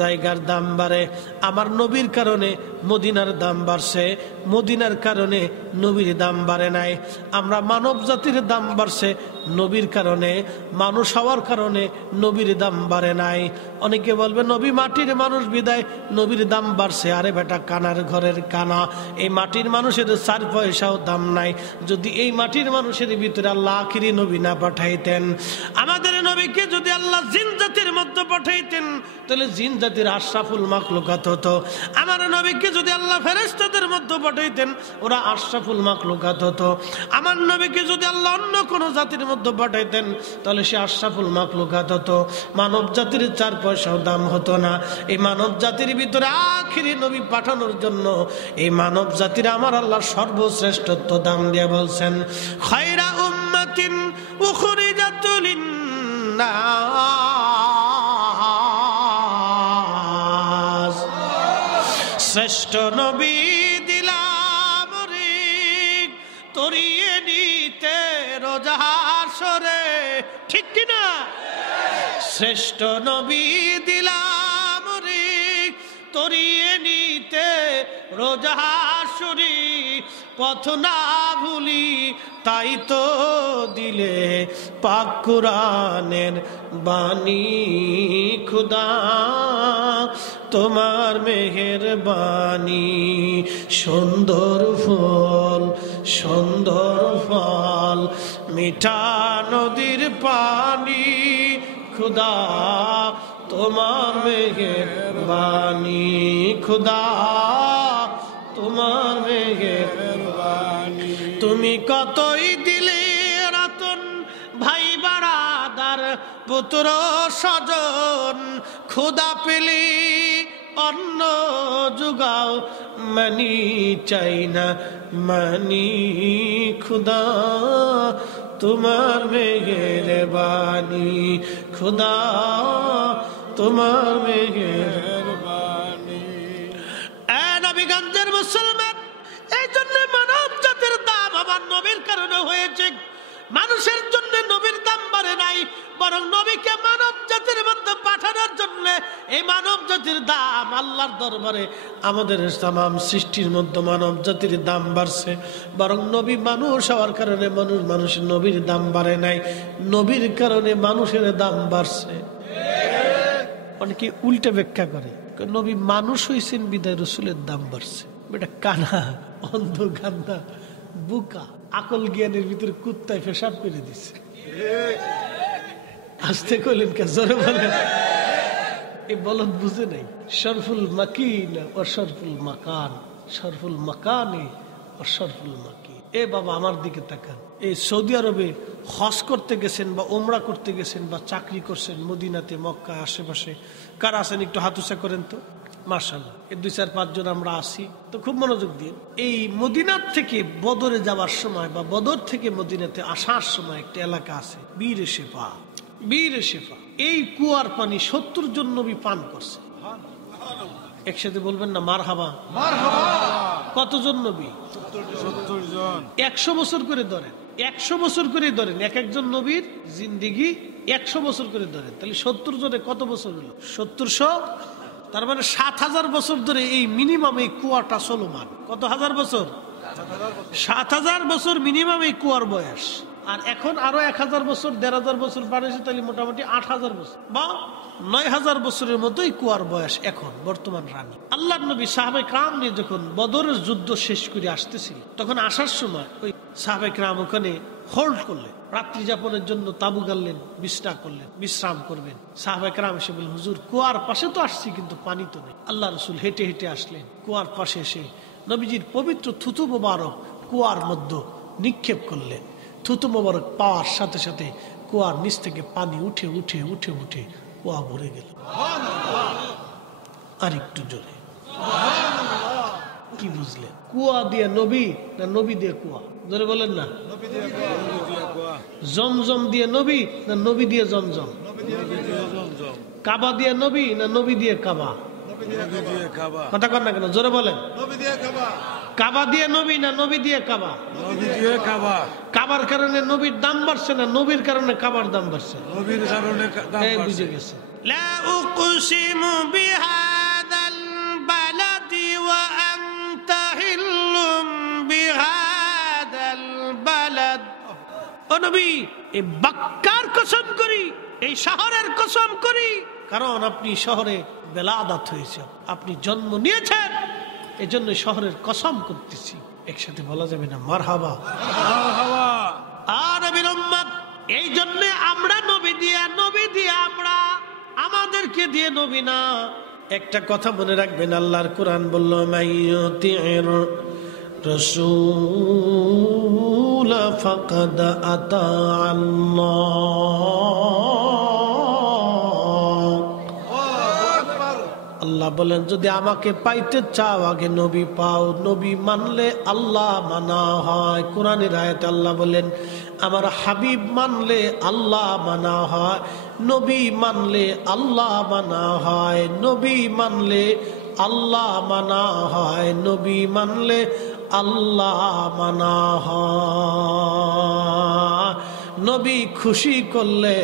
জায়গার দাম বাড়ে। আমার নবীর কারণে মদিনার দাম বাড়ছে, মদিনার কারণে নবীর দাম বাড়ে নাই। আমরা মানব জাতির দাম বাড়ছে নবীর কারণে, মানুষ হওয়ার কারণে নবীর দাম বাড়ে নাই। অনেকে বলবে নবী মাটির মানুষ বিদায় নবীর দাম বাড়ছে। আরে বেটা, কানার ঘরের কানা, এই মাটির মানুষের 4 পয়সাও দাম নাই। যদি এই মাটির মানুষের ভিতরে আল্লাহ আখিরি নবী না পাঠাইতেন, আমাদের নবীকে যদি আল্লাহ জিন জাতির মধ্যে পাঠাইতেন, তাহলে জিন জাতির আশরাফুল মাখলুকাত হতো। আমার নবীকে যদি আল্লাহ ফেরেশতাদের মধ্যে পাঠাইতেন, ওরা আশরাফুল মাখলুকাত হতো। আমার নবীকে যদি আল্লাহ অন্য কোন জাতির মধ্যে পাঠাইতেন, তাহলে সে আশরাফুল মাখলুকাত হতো। মানব জাতির 4 পয়সাও দাম হতো না। এই মানব জাতির ভিতরে আখিরি নবী পাঠানোর জন্য এই মানব জাতির আমার আল্লাহ সর্বশ্রেষ্ঠত্ব দাম দিয়ে বলছেন, খায়রা উম্মাতিন উখরিজাত লিন্নাস, শ্রেষ্ঠ নবী দিলাম রিক তরিয়ে নিতে রোজার সরে। ঠিক কিনা? শ্রেষ্ঠ নবী দিলাম রিক তরিয়ে নিতে রোজার সরি, পথ না ভুলি তাই তো দিলে পাক কুরআনের বাণী। খুদা তোমার মেহেরবানি, সুন্দর ফুল সুন্দর ফল মিঠা নদীর পানি, খুদা তোমার মেহেরবানি, খুদা তোমার মেহেরবানি। তুমি কতই দিলে রতন ভাই বারাদার পুত্র স্বজন, খুদা পেলি অন্ন জুগাও মানি চাই না মানি, খুদা তোমার মেহেরবানি, খুদা তোমার মেহেরবানি। নবীগঞ্জের মুসলমান, এই জন্য মানব জাতির দাম আমার নবীর কারণে হয়েছে। মানুষের জন্য নবীর দাম বাড়ে নাই, বরং নবীকে মানব জাতির মধ্যে পাঠানোর জন্য এই মানব জাতির দাম আল্লাহর দরবারে, আমাদের তামাম সৃষ্টির মধ্যে মানব জাতির দাম বাড়ছে। বরং নবী মানুষ হওয়ার কারণে মানুষের নবীর দাম বাড়ে নাই, নবীর কারণে মানুষের দাম বাড়ছে। অনেকে উল্টে ব্যাখ্যা করে, নবী মানুষ হয়েছেন বিদায় রসুলের দাম বাড়ছে। এটা কানা, অন্ধ, গান্দা, বুকা, আকল জ্ঞানের ভিতরে কুত্তায় পেশাব করে দিছে। আসতে কইলেন কে? জোরে বলেন। এই বলদ বুঝে নাই। শরফুল মাকিন ও শরফুল মাকান, শরফুল মাকানে ও শরফুল মাকিন। এ বাবা, আমার দিকে তাকান। এই সৌদি আরবে হজ করতে গেছেন বা ওমরা করতে গেছেন বা চাকরি করছেন মদিনাতে, মক্কা আশেপাশে, কারা আছেন একটু হাত উঁচা করেন তো? মাশাআল্লাহ, এই 2-4-5 জন আমরা আসি তো, খুব মনোযোগ দিন। এই মদিনার থেকে বদরে যাওয়ার সময় বা বদর থেকে মদিনাতে আসার সময় একটা এলাকা আছে বীর শেফা। বীর শেফা, এই কুয়ার পানি 70 জন নবী পান করছে। একসাথে বলবেন না মারহাবা? কতজন নবী? 70 জন। 100 বছর করে ধরেন, 100 বছর করে ধরেন, এক একজন নবীর জিন্দিগি 100 বছর করে ধরেন, তাহলে 70 জনে কত বছর হলো? 70 তার মানে 7,000 বছর ধরে এই মিনিমাম এই কুয়াটা চলমান। কত হাজার বছর? 7,000 বছর মিনিমাম এই কুয়ার বয়স। আর এখন আরো 1,000 বছর 1,500 বছর বাড়েছে, তাহলে মোটামুটি 8,000 বছর বা 9,000 বছরের মতোই কুয়ার বয়স এখন বর্তমান রানী। আল্লাহ নবী সাহাবে کرام নিয়ে যখন বদরের যুদ্ধ শেষ করে আসতেছিল, তখন আসার সময় ওই সাহাবে کرام ওখানে হোল্ড করলেন, রাত্রি যাপনের জন্য তাবু গাড়লেন, বিশ্রাম করবেন। সাহাবে کرام এসে বললেন, হুজুর কুয়ার পাশে তো আসছি কিন্তু পানি তো নেই। আল্লাহ রসুল হেঁটে হেঁটে আসলেন, কুয়ার পাশে এসে নবীজির পবিত্র থুতু মোবারক কুয়ার মধ্যে নিক্ষেপ করলেন। থুতু মোবারক পাওয়ার সাথে সাথে কুয়ার নিচ থেকে পানি উঠে উঠে উঠে উঠে কুয়া ভরে গেল। আর একটু জোরে, কি বুঝলেন? কুয়া দিয়ে নবী না নবী দিয়ে কুয়া? জোরে বলেন না। জমজম দিয়ে নবী না নবী দিয়ে জমজম? কাবা দিয়ে নবী না নবী দিয়ে কাবা? কথা কর না কেন, জোরে বলেন। কাবা দিয়ে নবী না নবী দিয়ে কাবা? কাবার কারণে নবীর দাম বাড়ছে না নবীর কারণে কাবার দাম বাড়ছে? নবীর কারণে বুঝে গেছে। লা উকসিমু বিহাদাল বালাদি ওয়া আনতা হিল্লুম বিহাদাল বালাদ। ও নবী, এই বাক্কার কসম করি, এই শহরের কসম করি, কারণ আপনি শহরে বেলাদাত হয়েছে, আপনি জন্ম নিয়েছেন, এজন্য শহরের কসম করতেছি। একসাথে বলা যাবে না মারহাবা? আর নবীর উম্মত, এই জন্য আমরা নবী দিয়ে আমরা, আমাদেরকে দিয়ে নবী না। একটা কথা মনে রাখবেন, আল্লাহর কোরআন বলল, মাইয়ুতির রাসূল ফাকাদ আতা আল্লাহ বলেন, যদি আমাকে পাইতে চাও আগে নবী পাও। নবী মানলে আল্লাহ মানা হয়। কোরআনের আয়াতে আল্লাহ বলেন, আমার হাবিব মানলে আল্লাহ মানা হয়। নবী মানলে আল্লাহ মানা হয়। নবী মানলে আল্লাহ মানা হয়। নবী মানলে আল্লাহ মানা হয়। নবী খুশি করলে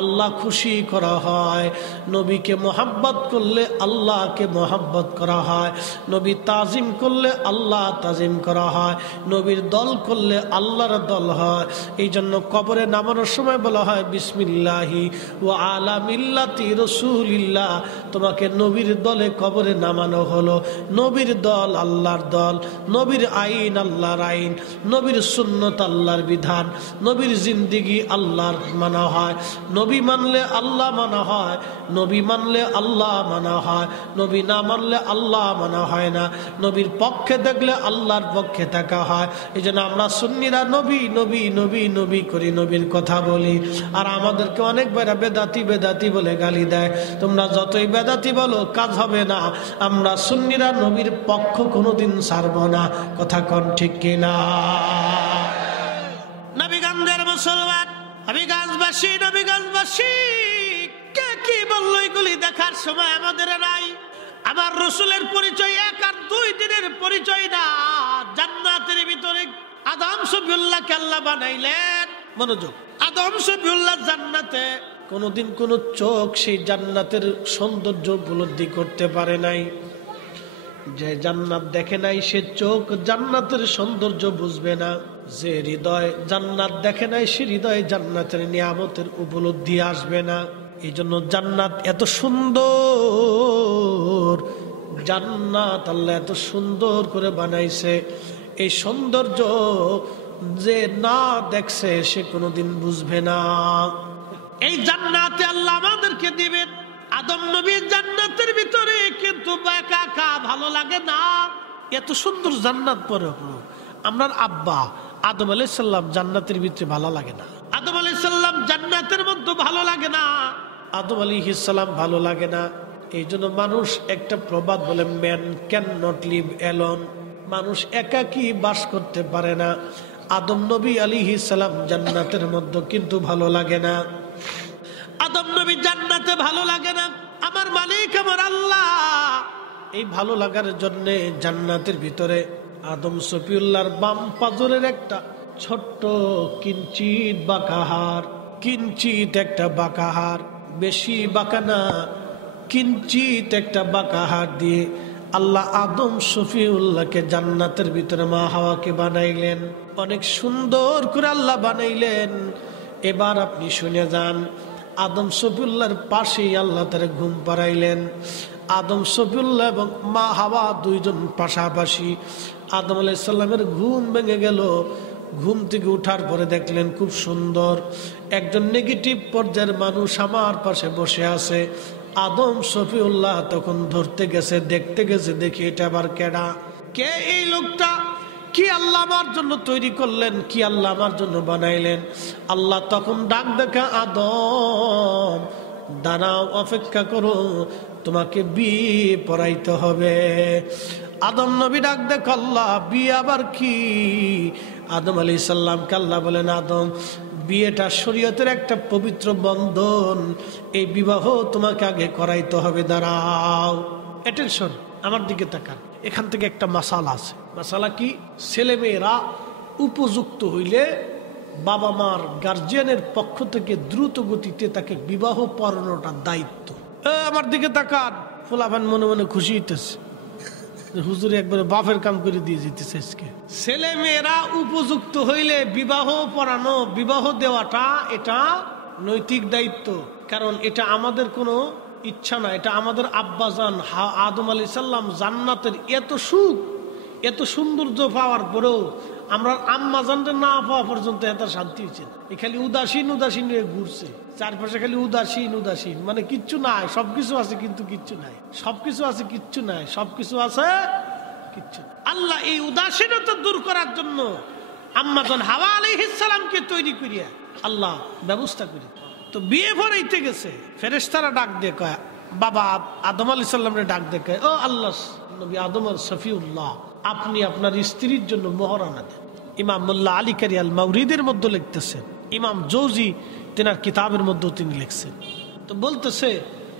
আল্লাহ খুশি করা হয়। নবীকে মোহাব্বত করলে আল্লাহকে মোহাব্বত করা হয়। নবী তাজিম করলে আল্লাহ তাজিম করা হয়। নবীর দল করলে আল্লাহর দল হয়। এই জন্য কবরে নামানোর সময় বলা হয়, বিসমিল্লাহি ওয়া আলা মিল্লাতি রাসূলিল্লাহ। তোমাকে নবীর দলে কবরে নামানো হলো। নবীর দল আল্লাহর দল, নবীর আইন আল্লাহর আইন, নবীর সুন্নত আল্লাহর বিধান, নবীর জিন্দিগি আল্লাহর মানা হয়। নবী মানলে আল্লাহ মানা হয়। নবী মানলে আল্লাহ মানা হয়। নবী না মানলে আল্লাহ মানা হয় না। নবীর পক্ষে দেখলে আল্লাহর পক্ষে থাকা হয়। এই জন্য আমরা সুন্নিরা নবী নবী নবী নবী করি, নবীর কথা বলি। আর আমাদেরকে অনেক বেড়া বেদাতি বেদাতি বলে গালি দেয়। তোমরা যতই বেদাতি বলো কাজ হবে না। আমরা সুন্নিরা নবীর পক্ষ কোনোদিন ছাড়ব না। কথা কন ঠিক কিনা? নবীগঞ্জের মুসলমান, নবীগঞ্জবাসী কে কি বললো এগুলি দেখার সময় আমাদের নাই। আমার রসুলের পরিচয় 1 আর 2 দিনের পরিচয় না। জান্নাতের ভিতরে আদম শফিউল্লাহকে আল্লাহ বানাইলেন। মনোযোগ, আদম শফিউল্লাহ জান্নাতে কোনোদিন কোন চোখ সেই জান্নাতের সৌন্দর্য উপলব্ধি করতে পারে নাই। যে জান্নাত দেখে নাই সে চোখ জান্নাতের সৌন্দর্য বুঝবে না। যে হৃদয় জান্নাত দেখে নাই সে হৃদয়ে জান্নাতের নিয়ামতের উপলব্ধি আসবে না। এই জন্য জান্নাত এত সুন্দর, জান্নাত আল্লাহ এত সুন্দর করে বানাইছে। এই সৌন্দর্য যে না দেখছে সে কোনোদিন বুঝবে না। এই জান্নাতে আল্লাহ আমাদেরকে দিবেন। আদম নবীর জান্নাতের ভিতরে কিন্তু একা একা ভালো লাগে না। এত সুন্দর জান্নাত পরে আমরার আব্বা আদম আলাইহিস সালাম জান্নাতের ভিতরে ভালো লাগে না। আদম আলাইহিস সালাম জান্নাতের মধ্যে ভালো লাগে না। আদম আলাইহিস সালাম ভালো লাগে না। এই জন্য মানুষ একটা প্রবাদ বলে, man can not live alone. মানুষ একাকী বাস করতে পারে না। আদম নবী আলাইহিস সালাম জান্নাতের মধ্যে কিন্তু ভালো লাগে না। আদম নবী জান্নাতে ভালো লাগে না। আমার মালিক আমার আল্লাহ এই ভালো লাগার জন্য জান্নাতের ভিতরে আদম শফিউল্লাহর বাম পাজরের একটা ছোট্ট কিঞ্চিত বাঁকাহার, কিঞ্চিত একটা বাঁকাহার, বেশি বাঁকা না, কিঞ্চিত একটা বাঁকা হাত দিয়ে আল্লাহ আদম শফিউল্লাহকে জান্নাতের ভিতরে মা হাওয়াকে বানাইলেন। অনেক সুন্দর করে আল্লাহ বানাইলেন। এবার আপনি শুনে যান, আদম শফিউল্লাহর পাশেই আল্লাহ তারা ঘুম পাড়াইলেন। আদম শফিউল্লাহ এবং মা হাওয়া দুইজন পাশাপাশি। আদম আলাইহিস সালামের ঘুম ভেঙে গেল। ঘুম থেকে উঠার পরে দেখলেন খুব সুন্দর একজন নেগেটিভ পর্যায়ের মানুষ আমার পাশে বসে আছে। আদম শফিউল্লাহ তখন ধরতে গেছে, দেখতে গেছে, দেখি এটা আবার কেডা, কে এই লোকটা, কি আল্লাহ আমার জন্য তৈরি করলেন, কি আল্লাহ আমার জন্য বানাইলেন। আল্লাহ তখন ডাক দেখা, আদম দাঁড়াও, অপেক্ষা করো, তোমাকে বিয়ে পড়াইতে হবে। আদম নবী ডাক দেখো, আল্লাহ বিয়ে আবার কি? আদম আলাইহিস সালামকে আল্লাহ বলেন, আদম বিয়েটা শরীয়তের একটা পবিত্র বন্ধন, এই বিবাহ তোমাকে আগে করাইতে হবে, দাঁড়াও। অ্যাটেনশন, আমার দিকে তাকান। এখান থেকে একটা মাসালা আছে। মাসালা কি? ছেলেমেয়েরা উপযুক্ত হইলে বাবা মার গার্জিয়ানের পক্ষ থেকে দ্রুত গতিতে তাকে বিবাহ পড়ানোটা দায়িত্ব। আমার দিকে তাকান। ফুলাফান মনে মনে খুশি হইতেছে, হুজুর একবারে বাপের কাম করে দিয়ে যেতেছে আজকে। ছেলে মেয়েরা উপযুক্ত হইলে বিবাহ পড়ানো, বিবাহ দেওয়াটা এটা নৈতিক দায়িত্ব। কারণ এটা আমাদের কোনো ইচ্ছা না, এটা আমাদের আব্বাজান আদম আলাইহিস সালাম জান্নাতের এত সুখ, এত সৌন্দর্য পাওয়ার পরেও আমরা আম্মা জানতে না পাওয়া পর্যন্ত এত শান্তি হয়েছে। খালি উদাসীন উদাসীন হয়ে ঘুরছে চারপাশে, খালি উদাসীন উদাসীন, মানে কিচ্ছু নাই, সবকিছু আছে কিন্তু কিচ্ছু নাই, সবকিছু আছে কিচ্ছু নাই, সবকিছু আছে কিচ্ছু। আল্লাহ এই উদাসীনতা দূর করার জন্য আম্মা জান হাওয়া আলাইহিস সালামকে তৈরি করিয়া আল্লাহ ব্যবস্থা করে। তো বিয়ে পড়াইতে গেছে, ফেরেশতারা ডাক দিয়ে কয়, বাবা আদম আলাইহিস সালামরে ডাক দিয়ে কয়, ও আল্লাহ নবী আদম আর শফিউল্লাহ, আপনি আপনার স্ত্রীর জন্য মোহরানা দেন। ইমাম মোল্লা আলী কারি আল মাওরিদের মধ্যে লিখতেছেন, ইমাম জৌজি তেনার কিতাবের মধ্যেও তিনি লিখছেন। তো বলতেছে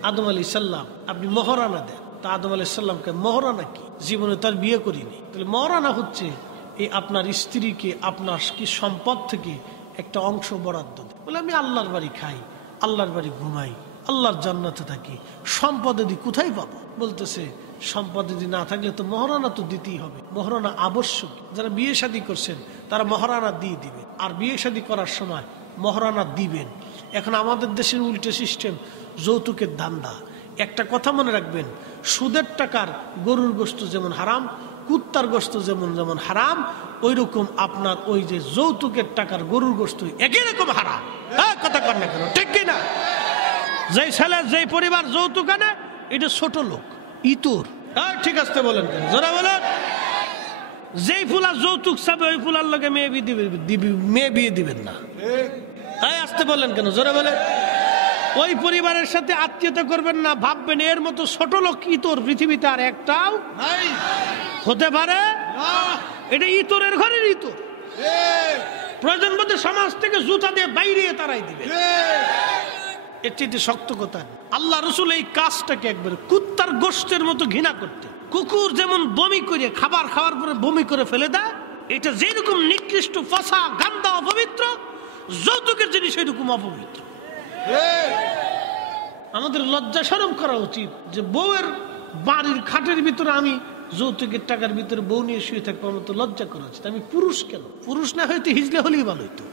আদম আলাইহিস সালাম আপনি মোহরানা দেন। তা আদম আলাইহিস সালামকে মোহরানা কি? জীবনে তার বিয়ে করিনি। তাহলে মোহরানা হচ্ছে এই আপনার স্ত্রীকে আপনার কি সম্পদ থেকে একটা অংশ বরাদ্দ দেন। বলে আমি আল্লাহর বাড়ি খাই, আল্লাহর বাড়ি ঘুমাই, আল্লাহর জান্নাতে থাকি, সম্পদ যদি কোথায় পাবো? বলতেছে সম্পদ যদি না থাকলে তো মহারানা তো দিতেই হবে, মহারানা আবশ্যক। যারা বিয়ে শাদী করছেন তারা মহারানা দিয়ে দিবে, আর বিয়ে শাদী করার সময় মহারানা দিবেন। এখন আমাদের দেশের উল্টো সিস্টেম, যৌতুকের ধান্দা। একটা কথা মনে রাখবেন, সুদের টাকার গরুর গোশত যেমন হারাম, কুত্তার গোশত যেমন যেমন হারাম, ওই রকম আপনার ওই যে যৌতুকের টাকার গরুর গোশত একই রকম হারাম। কথা কর না কেন, ঠিক কিনা? যেই ছেলে যেই পরিবার যৌতুক আনে এটা ছোট লোক, ইতর। ঠিক আছে বলেন কেন, যারা বলেন যেই ফুলা যৌতুক চাবে ওই ফুলার লোকে মেয়ে বিয়ে দিবেন না। আসতে বলেন কেন, যারা বলেন ওই পরিবারের সাথে আত্মীয়তা করবেন না। ভাববেন এর মতো ছোট লোক ইতর পৃথিবীতে আর একটাও হতে পারে। এটা ইতরের ঘরের ইতর। প্রয়োজন বোধে সমাজ থেকে জুতা দিয়ে বাইরে তারাই দিবে। এর চেয়ে শক্ত কথা। আল্লাহ রসুল এই কাজটাকে একবারে কুত্তার গোশতের মতো ঘৃণা করতে। কুকুর যেমন বমি করে খাবার খাওয়ার পরে বমি করে ফেলে দেয়, এটা যেরকম নিকৃষ্ট, ফসা, গান্দা, অপবিত্র, যৌতুকের জিনিস সেরকম অপবিত্র। আমাদের লজ্জা শরম করা উচিত যে বউয়ের বাড়ির খাটের ভিতরে আমি যৌতুকের টাকার ভিতরে বউ নিয়ে শুয়ে থাকবো, আমার তো লজ্জা করা উচিত। আমি পুরুষ কেন? পুরুষ না হয়তো হিজলে হলেই ভালো হইতো।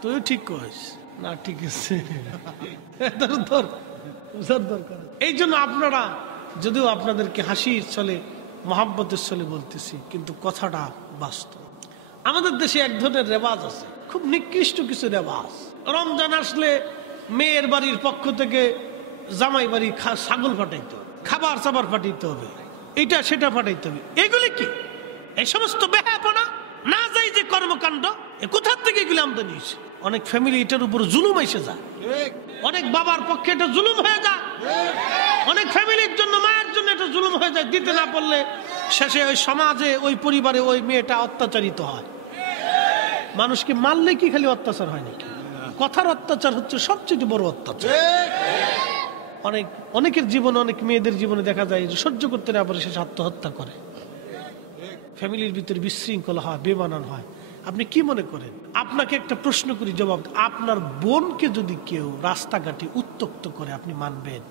তুই ঠিক করিস না, ঠিক আছে। এই জন্য আপনারা, যদিও আপনাদেরকে হাসির ছলে মহাব্বতের ছলে বলতেছি, কিন্তু কথাটা বাস্তব। আমাদের দেশে এক ধরনের রেওয়াজ আছে, খুব নিকৃষ্ট কিছু রেওয়াজ। রমজান আসলে মেয়ের বাড়ির পক্ষ থেকে জামাই বাড়ি ছাগল ফাটাইতে হবে, খাবার চাবার ফাটাইতে হবে, এটা সেটা ফাটাইতে হবে। এগুলি কি? এই সমস্ত বেহাপনা না যাই যে কর্মকাণ্ড, কোথার থেকে এগুলি আমদানি হয়েছে? অনেক ফ্যামিলি এটার উপর জুলুম এসে যায়, অনেক বাবার পক্ষে এটা জুলুম হয়ে যায়, অনেক ফ্যামিলির জন্য, মায়ের জন্য এটা জুলুম হয়ে যায়। দিতে না পারলে শেষে ওই সমাজে, ওই পরিবারে ওই মেয়েটা অত্যাচারিত হয়। মানুষকে মারলে কি খালি অত্যাচার হয় নাকি? কথার অত্যাচার হচ্ছে সবচেয়ে বড় অত্যাচার। অনেকের জীবনে, অনেক মেয়েদের জীবনে দেখা যায় যে সহ্য করতে না পারে শেষে আত্মহত্যা করে। ফ্যামিলির ভিতরে বিশৃঙ্খলা হয়, বেমানান হয়। আপনি কি মনে করেন? আপনাকে একটা প্রশ্ন করি, জবাব। আপনার বোনকে যদি কেউ রাস্তাঘাটে উত্ত্যক্ত করে আপনি মানবেন?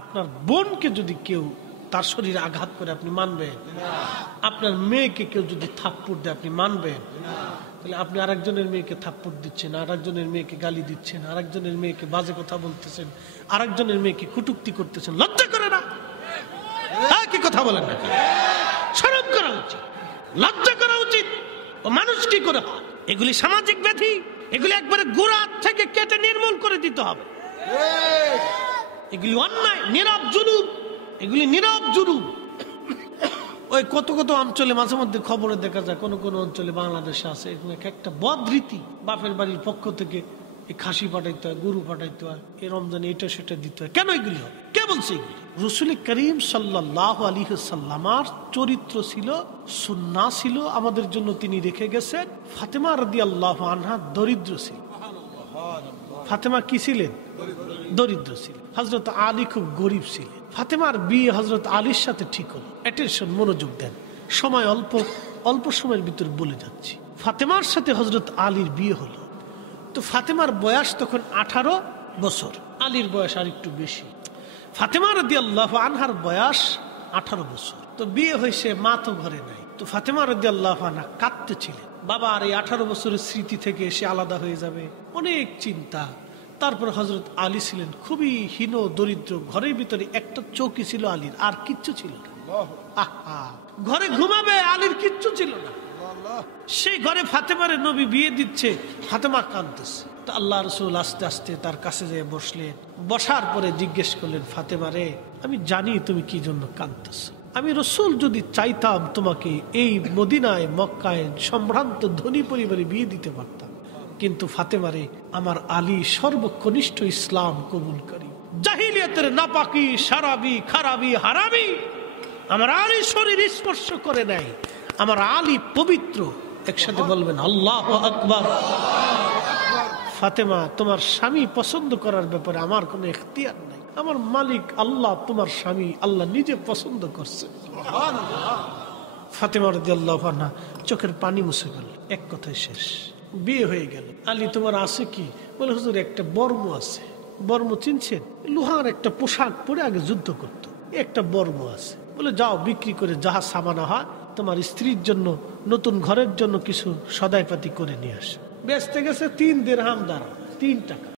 আপনার বোনকে যদি কেউ তার শরীরে আঘাত করে আপনি মানবেন? আপনার মেয়েকে কেউ যদি থাপ্পড় দেয় আপনি মানবেন? তাহলে আপনি আরেকজনের মেয়েকে থাপ্পড় দিচ্ছেন, আরেকজনের মেয়েকে গালি দিচ্ছেন, আরেকজনের মেয়েকে বাজে কথা বলতেছেন, আরেকজনের মেয়েকে কটূক্তি করতেছেন। লজ্জা করে না? কি কথা বলেন না? শরম করা উচিত, লজ্জা করা উচিত। ও মানুষ কি করে হয়? এগুলি সামাজিক ব্যাধি, এগুলি একবারে গোড়া থেকে কেটে নির্মূল করে দিতে হবে। এগুলি অন্যায়, নীরব জুলুম, এগুলি নীরব জুলুম। ওই কত কত অঞ্চলে মাঝে মধ্যে খবরে দেখা যায়, কোন কোন অঞ্চলে বাংলাদেশে আছে এরকম একটা বদ রীতি, বাপের বাড়ির পক্ষ থেকে এই খাসি পাঠাইতে হয়, গরু পাঠাইতে হয়, এই রমজানে এটা সেটা দিতে হয়। কেন এগুলি হয়? কে বলছে এগুলি? রাসূল করিম সাল্লাল্লাহু আলাইহি ওয়াসাল্লামের চরিত্র ছিল, সুন্নাহ ছিল, আমাদের জন্য তিনি রেখে গেছেন। ফাতেমা রাদিয়াল্লাহু আনহা দরিদ্র ছিল। ফাতেমা কি ছিলেন? দরিদ্র ছিলেন। হযরত আলী খুব গরিব ছিলেন। ফাতেমার বিয়ে হযরত আলীর সাথে ঠিক হলো। অ্যাটেনশন, মনোযোগ দেন, সময় অল্প, অল্প সময়ের ভিতর বলে যাচ্ছি। ফাতেমার সাথে হযরত আলীর বিয়ে হলো। তো ফাতেমার বয়স তখন 18 বছর, আলীর বয়স আর একটু বেশি। ফাতেমা রাদিয়াল্লাহু আনহার বয়স 18 বছর। তো বিয়ে হয়েছে, মা তো ঘরে নাই। তো ফাতেমা রাদিয়াল্লাহু আনহা কাঁদতেছিলেন, বাবা আর এই 18 বছরের স্মৃতি থেকে এসে আলাদা হয়ে যাবে, অনেক চিন্তা। তারপর হযরত আলী ছিলেন খুবই হীন দরিদ্র, ঘরের ভিতরে একটা চৌকি ছিল আলীর, আর কিচ্ছু ছিল না। ঘরে ঘুমাবে, আলীর কিচ্ছু ছিল না। সেই ঘরে ফাতেমারে নবী বিয়ে দিচ্ছে, ফাতেমা কাঁদতেছে। তো আল্লাহ রাসূল আস্তে আস্তে তার কাছে যেয়ে বসলেন। বসার পরে জিজ্ঞেস করলেন, ফাতেমা রে, আমি জানি তুমি কি জন্য কাঁদতেছো। আমি রাসূল যদি চাইতাম তোমাকে এই মদিনায় মক্কায় সম্ভ্রান্ত ধনী পরিবারে বিয়ে দিতে পারতাম, কিন্তু ফাতেমা রে, আমার আলী সর্বকনিষ্ঠ ইসলাম কবুলকারী, জাহিলিয়াতের নাপাকি শারাবি খারাবি হারামি আমার আলী শরীর স্পর্শ করে নাই। আমার আলী পবিত্র। একসাথে বলবেন আল্লাহু আকবার। ফাতেমা, তোমার স্বামী পছন্দ করার ব্যাপারে আমার কোনো এখতিয়ার নাই, আমার মালিক আল্লাহ, তোমার স্বামী আল্লাহ নিজে পছন্দ করছে। ফাতেমা রাদিয়াল্লাহু আনহা চোখের পানি মুছে গেল। এক কথায় শেষ, বিয়ে হয়ে গেল। আলী, তোমার আছে কি? বলে, হুজুর একটা বর্ম আছে। বর্ম চিনছেন? লোহার একটা পোশাক পরে আগে যুদ্ধ করতো, একটা বর্ম আছে। বলে, যাও বিক্রি করে যাহা সামানা হয় তোমার স্ত্রীর জন্য, নতুন ঘরের জন্য কিছু সদাইপাতি করে নিয়ে আসে। বেচতে গেছে 3 দিরহাম দ্বারা, 3 টাকা।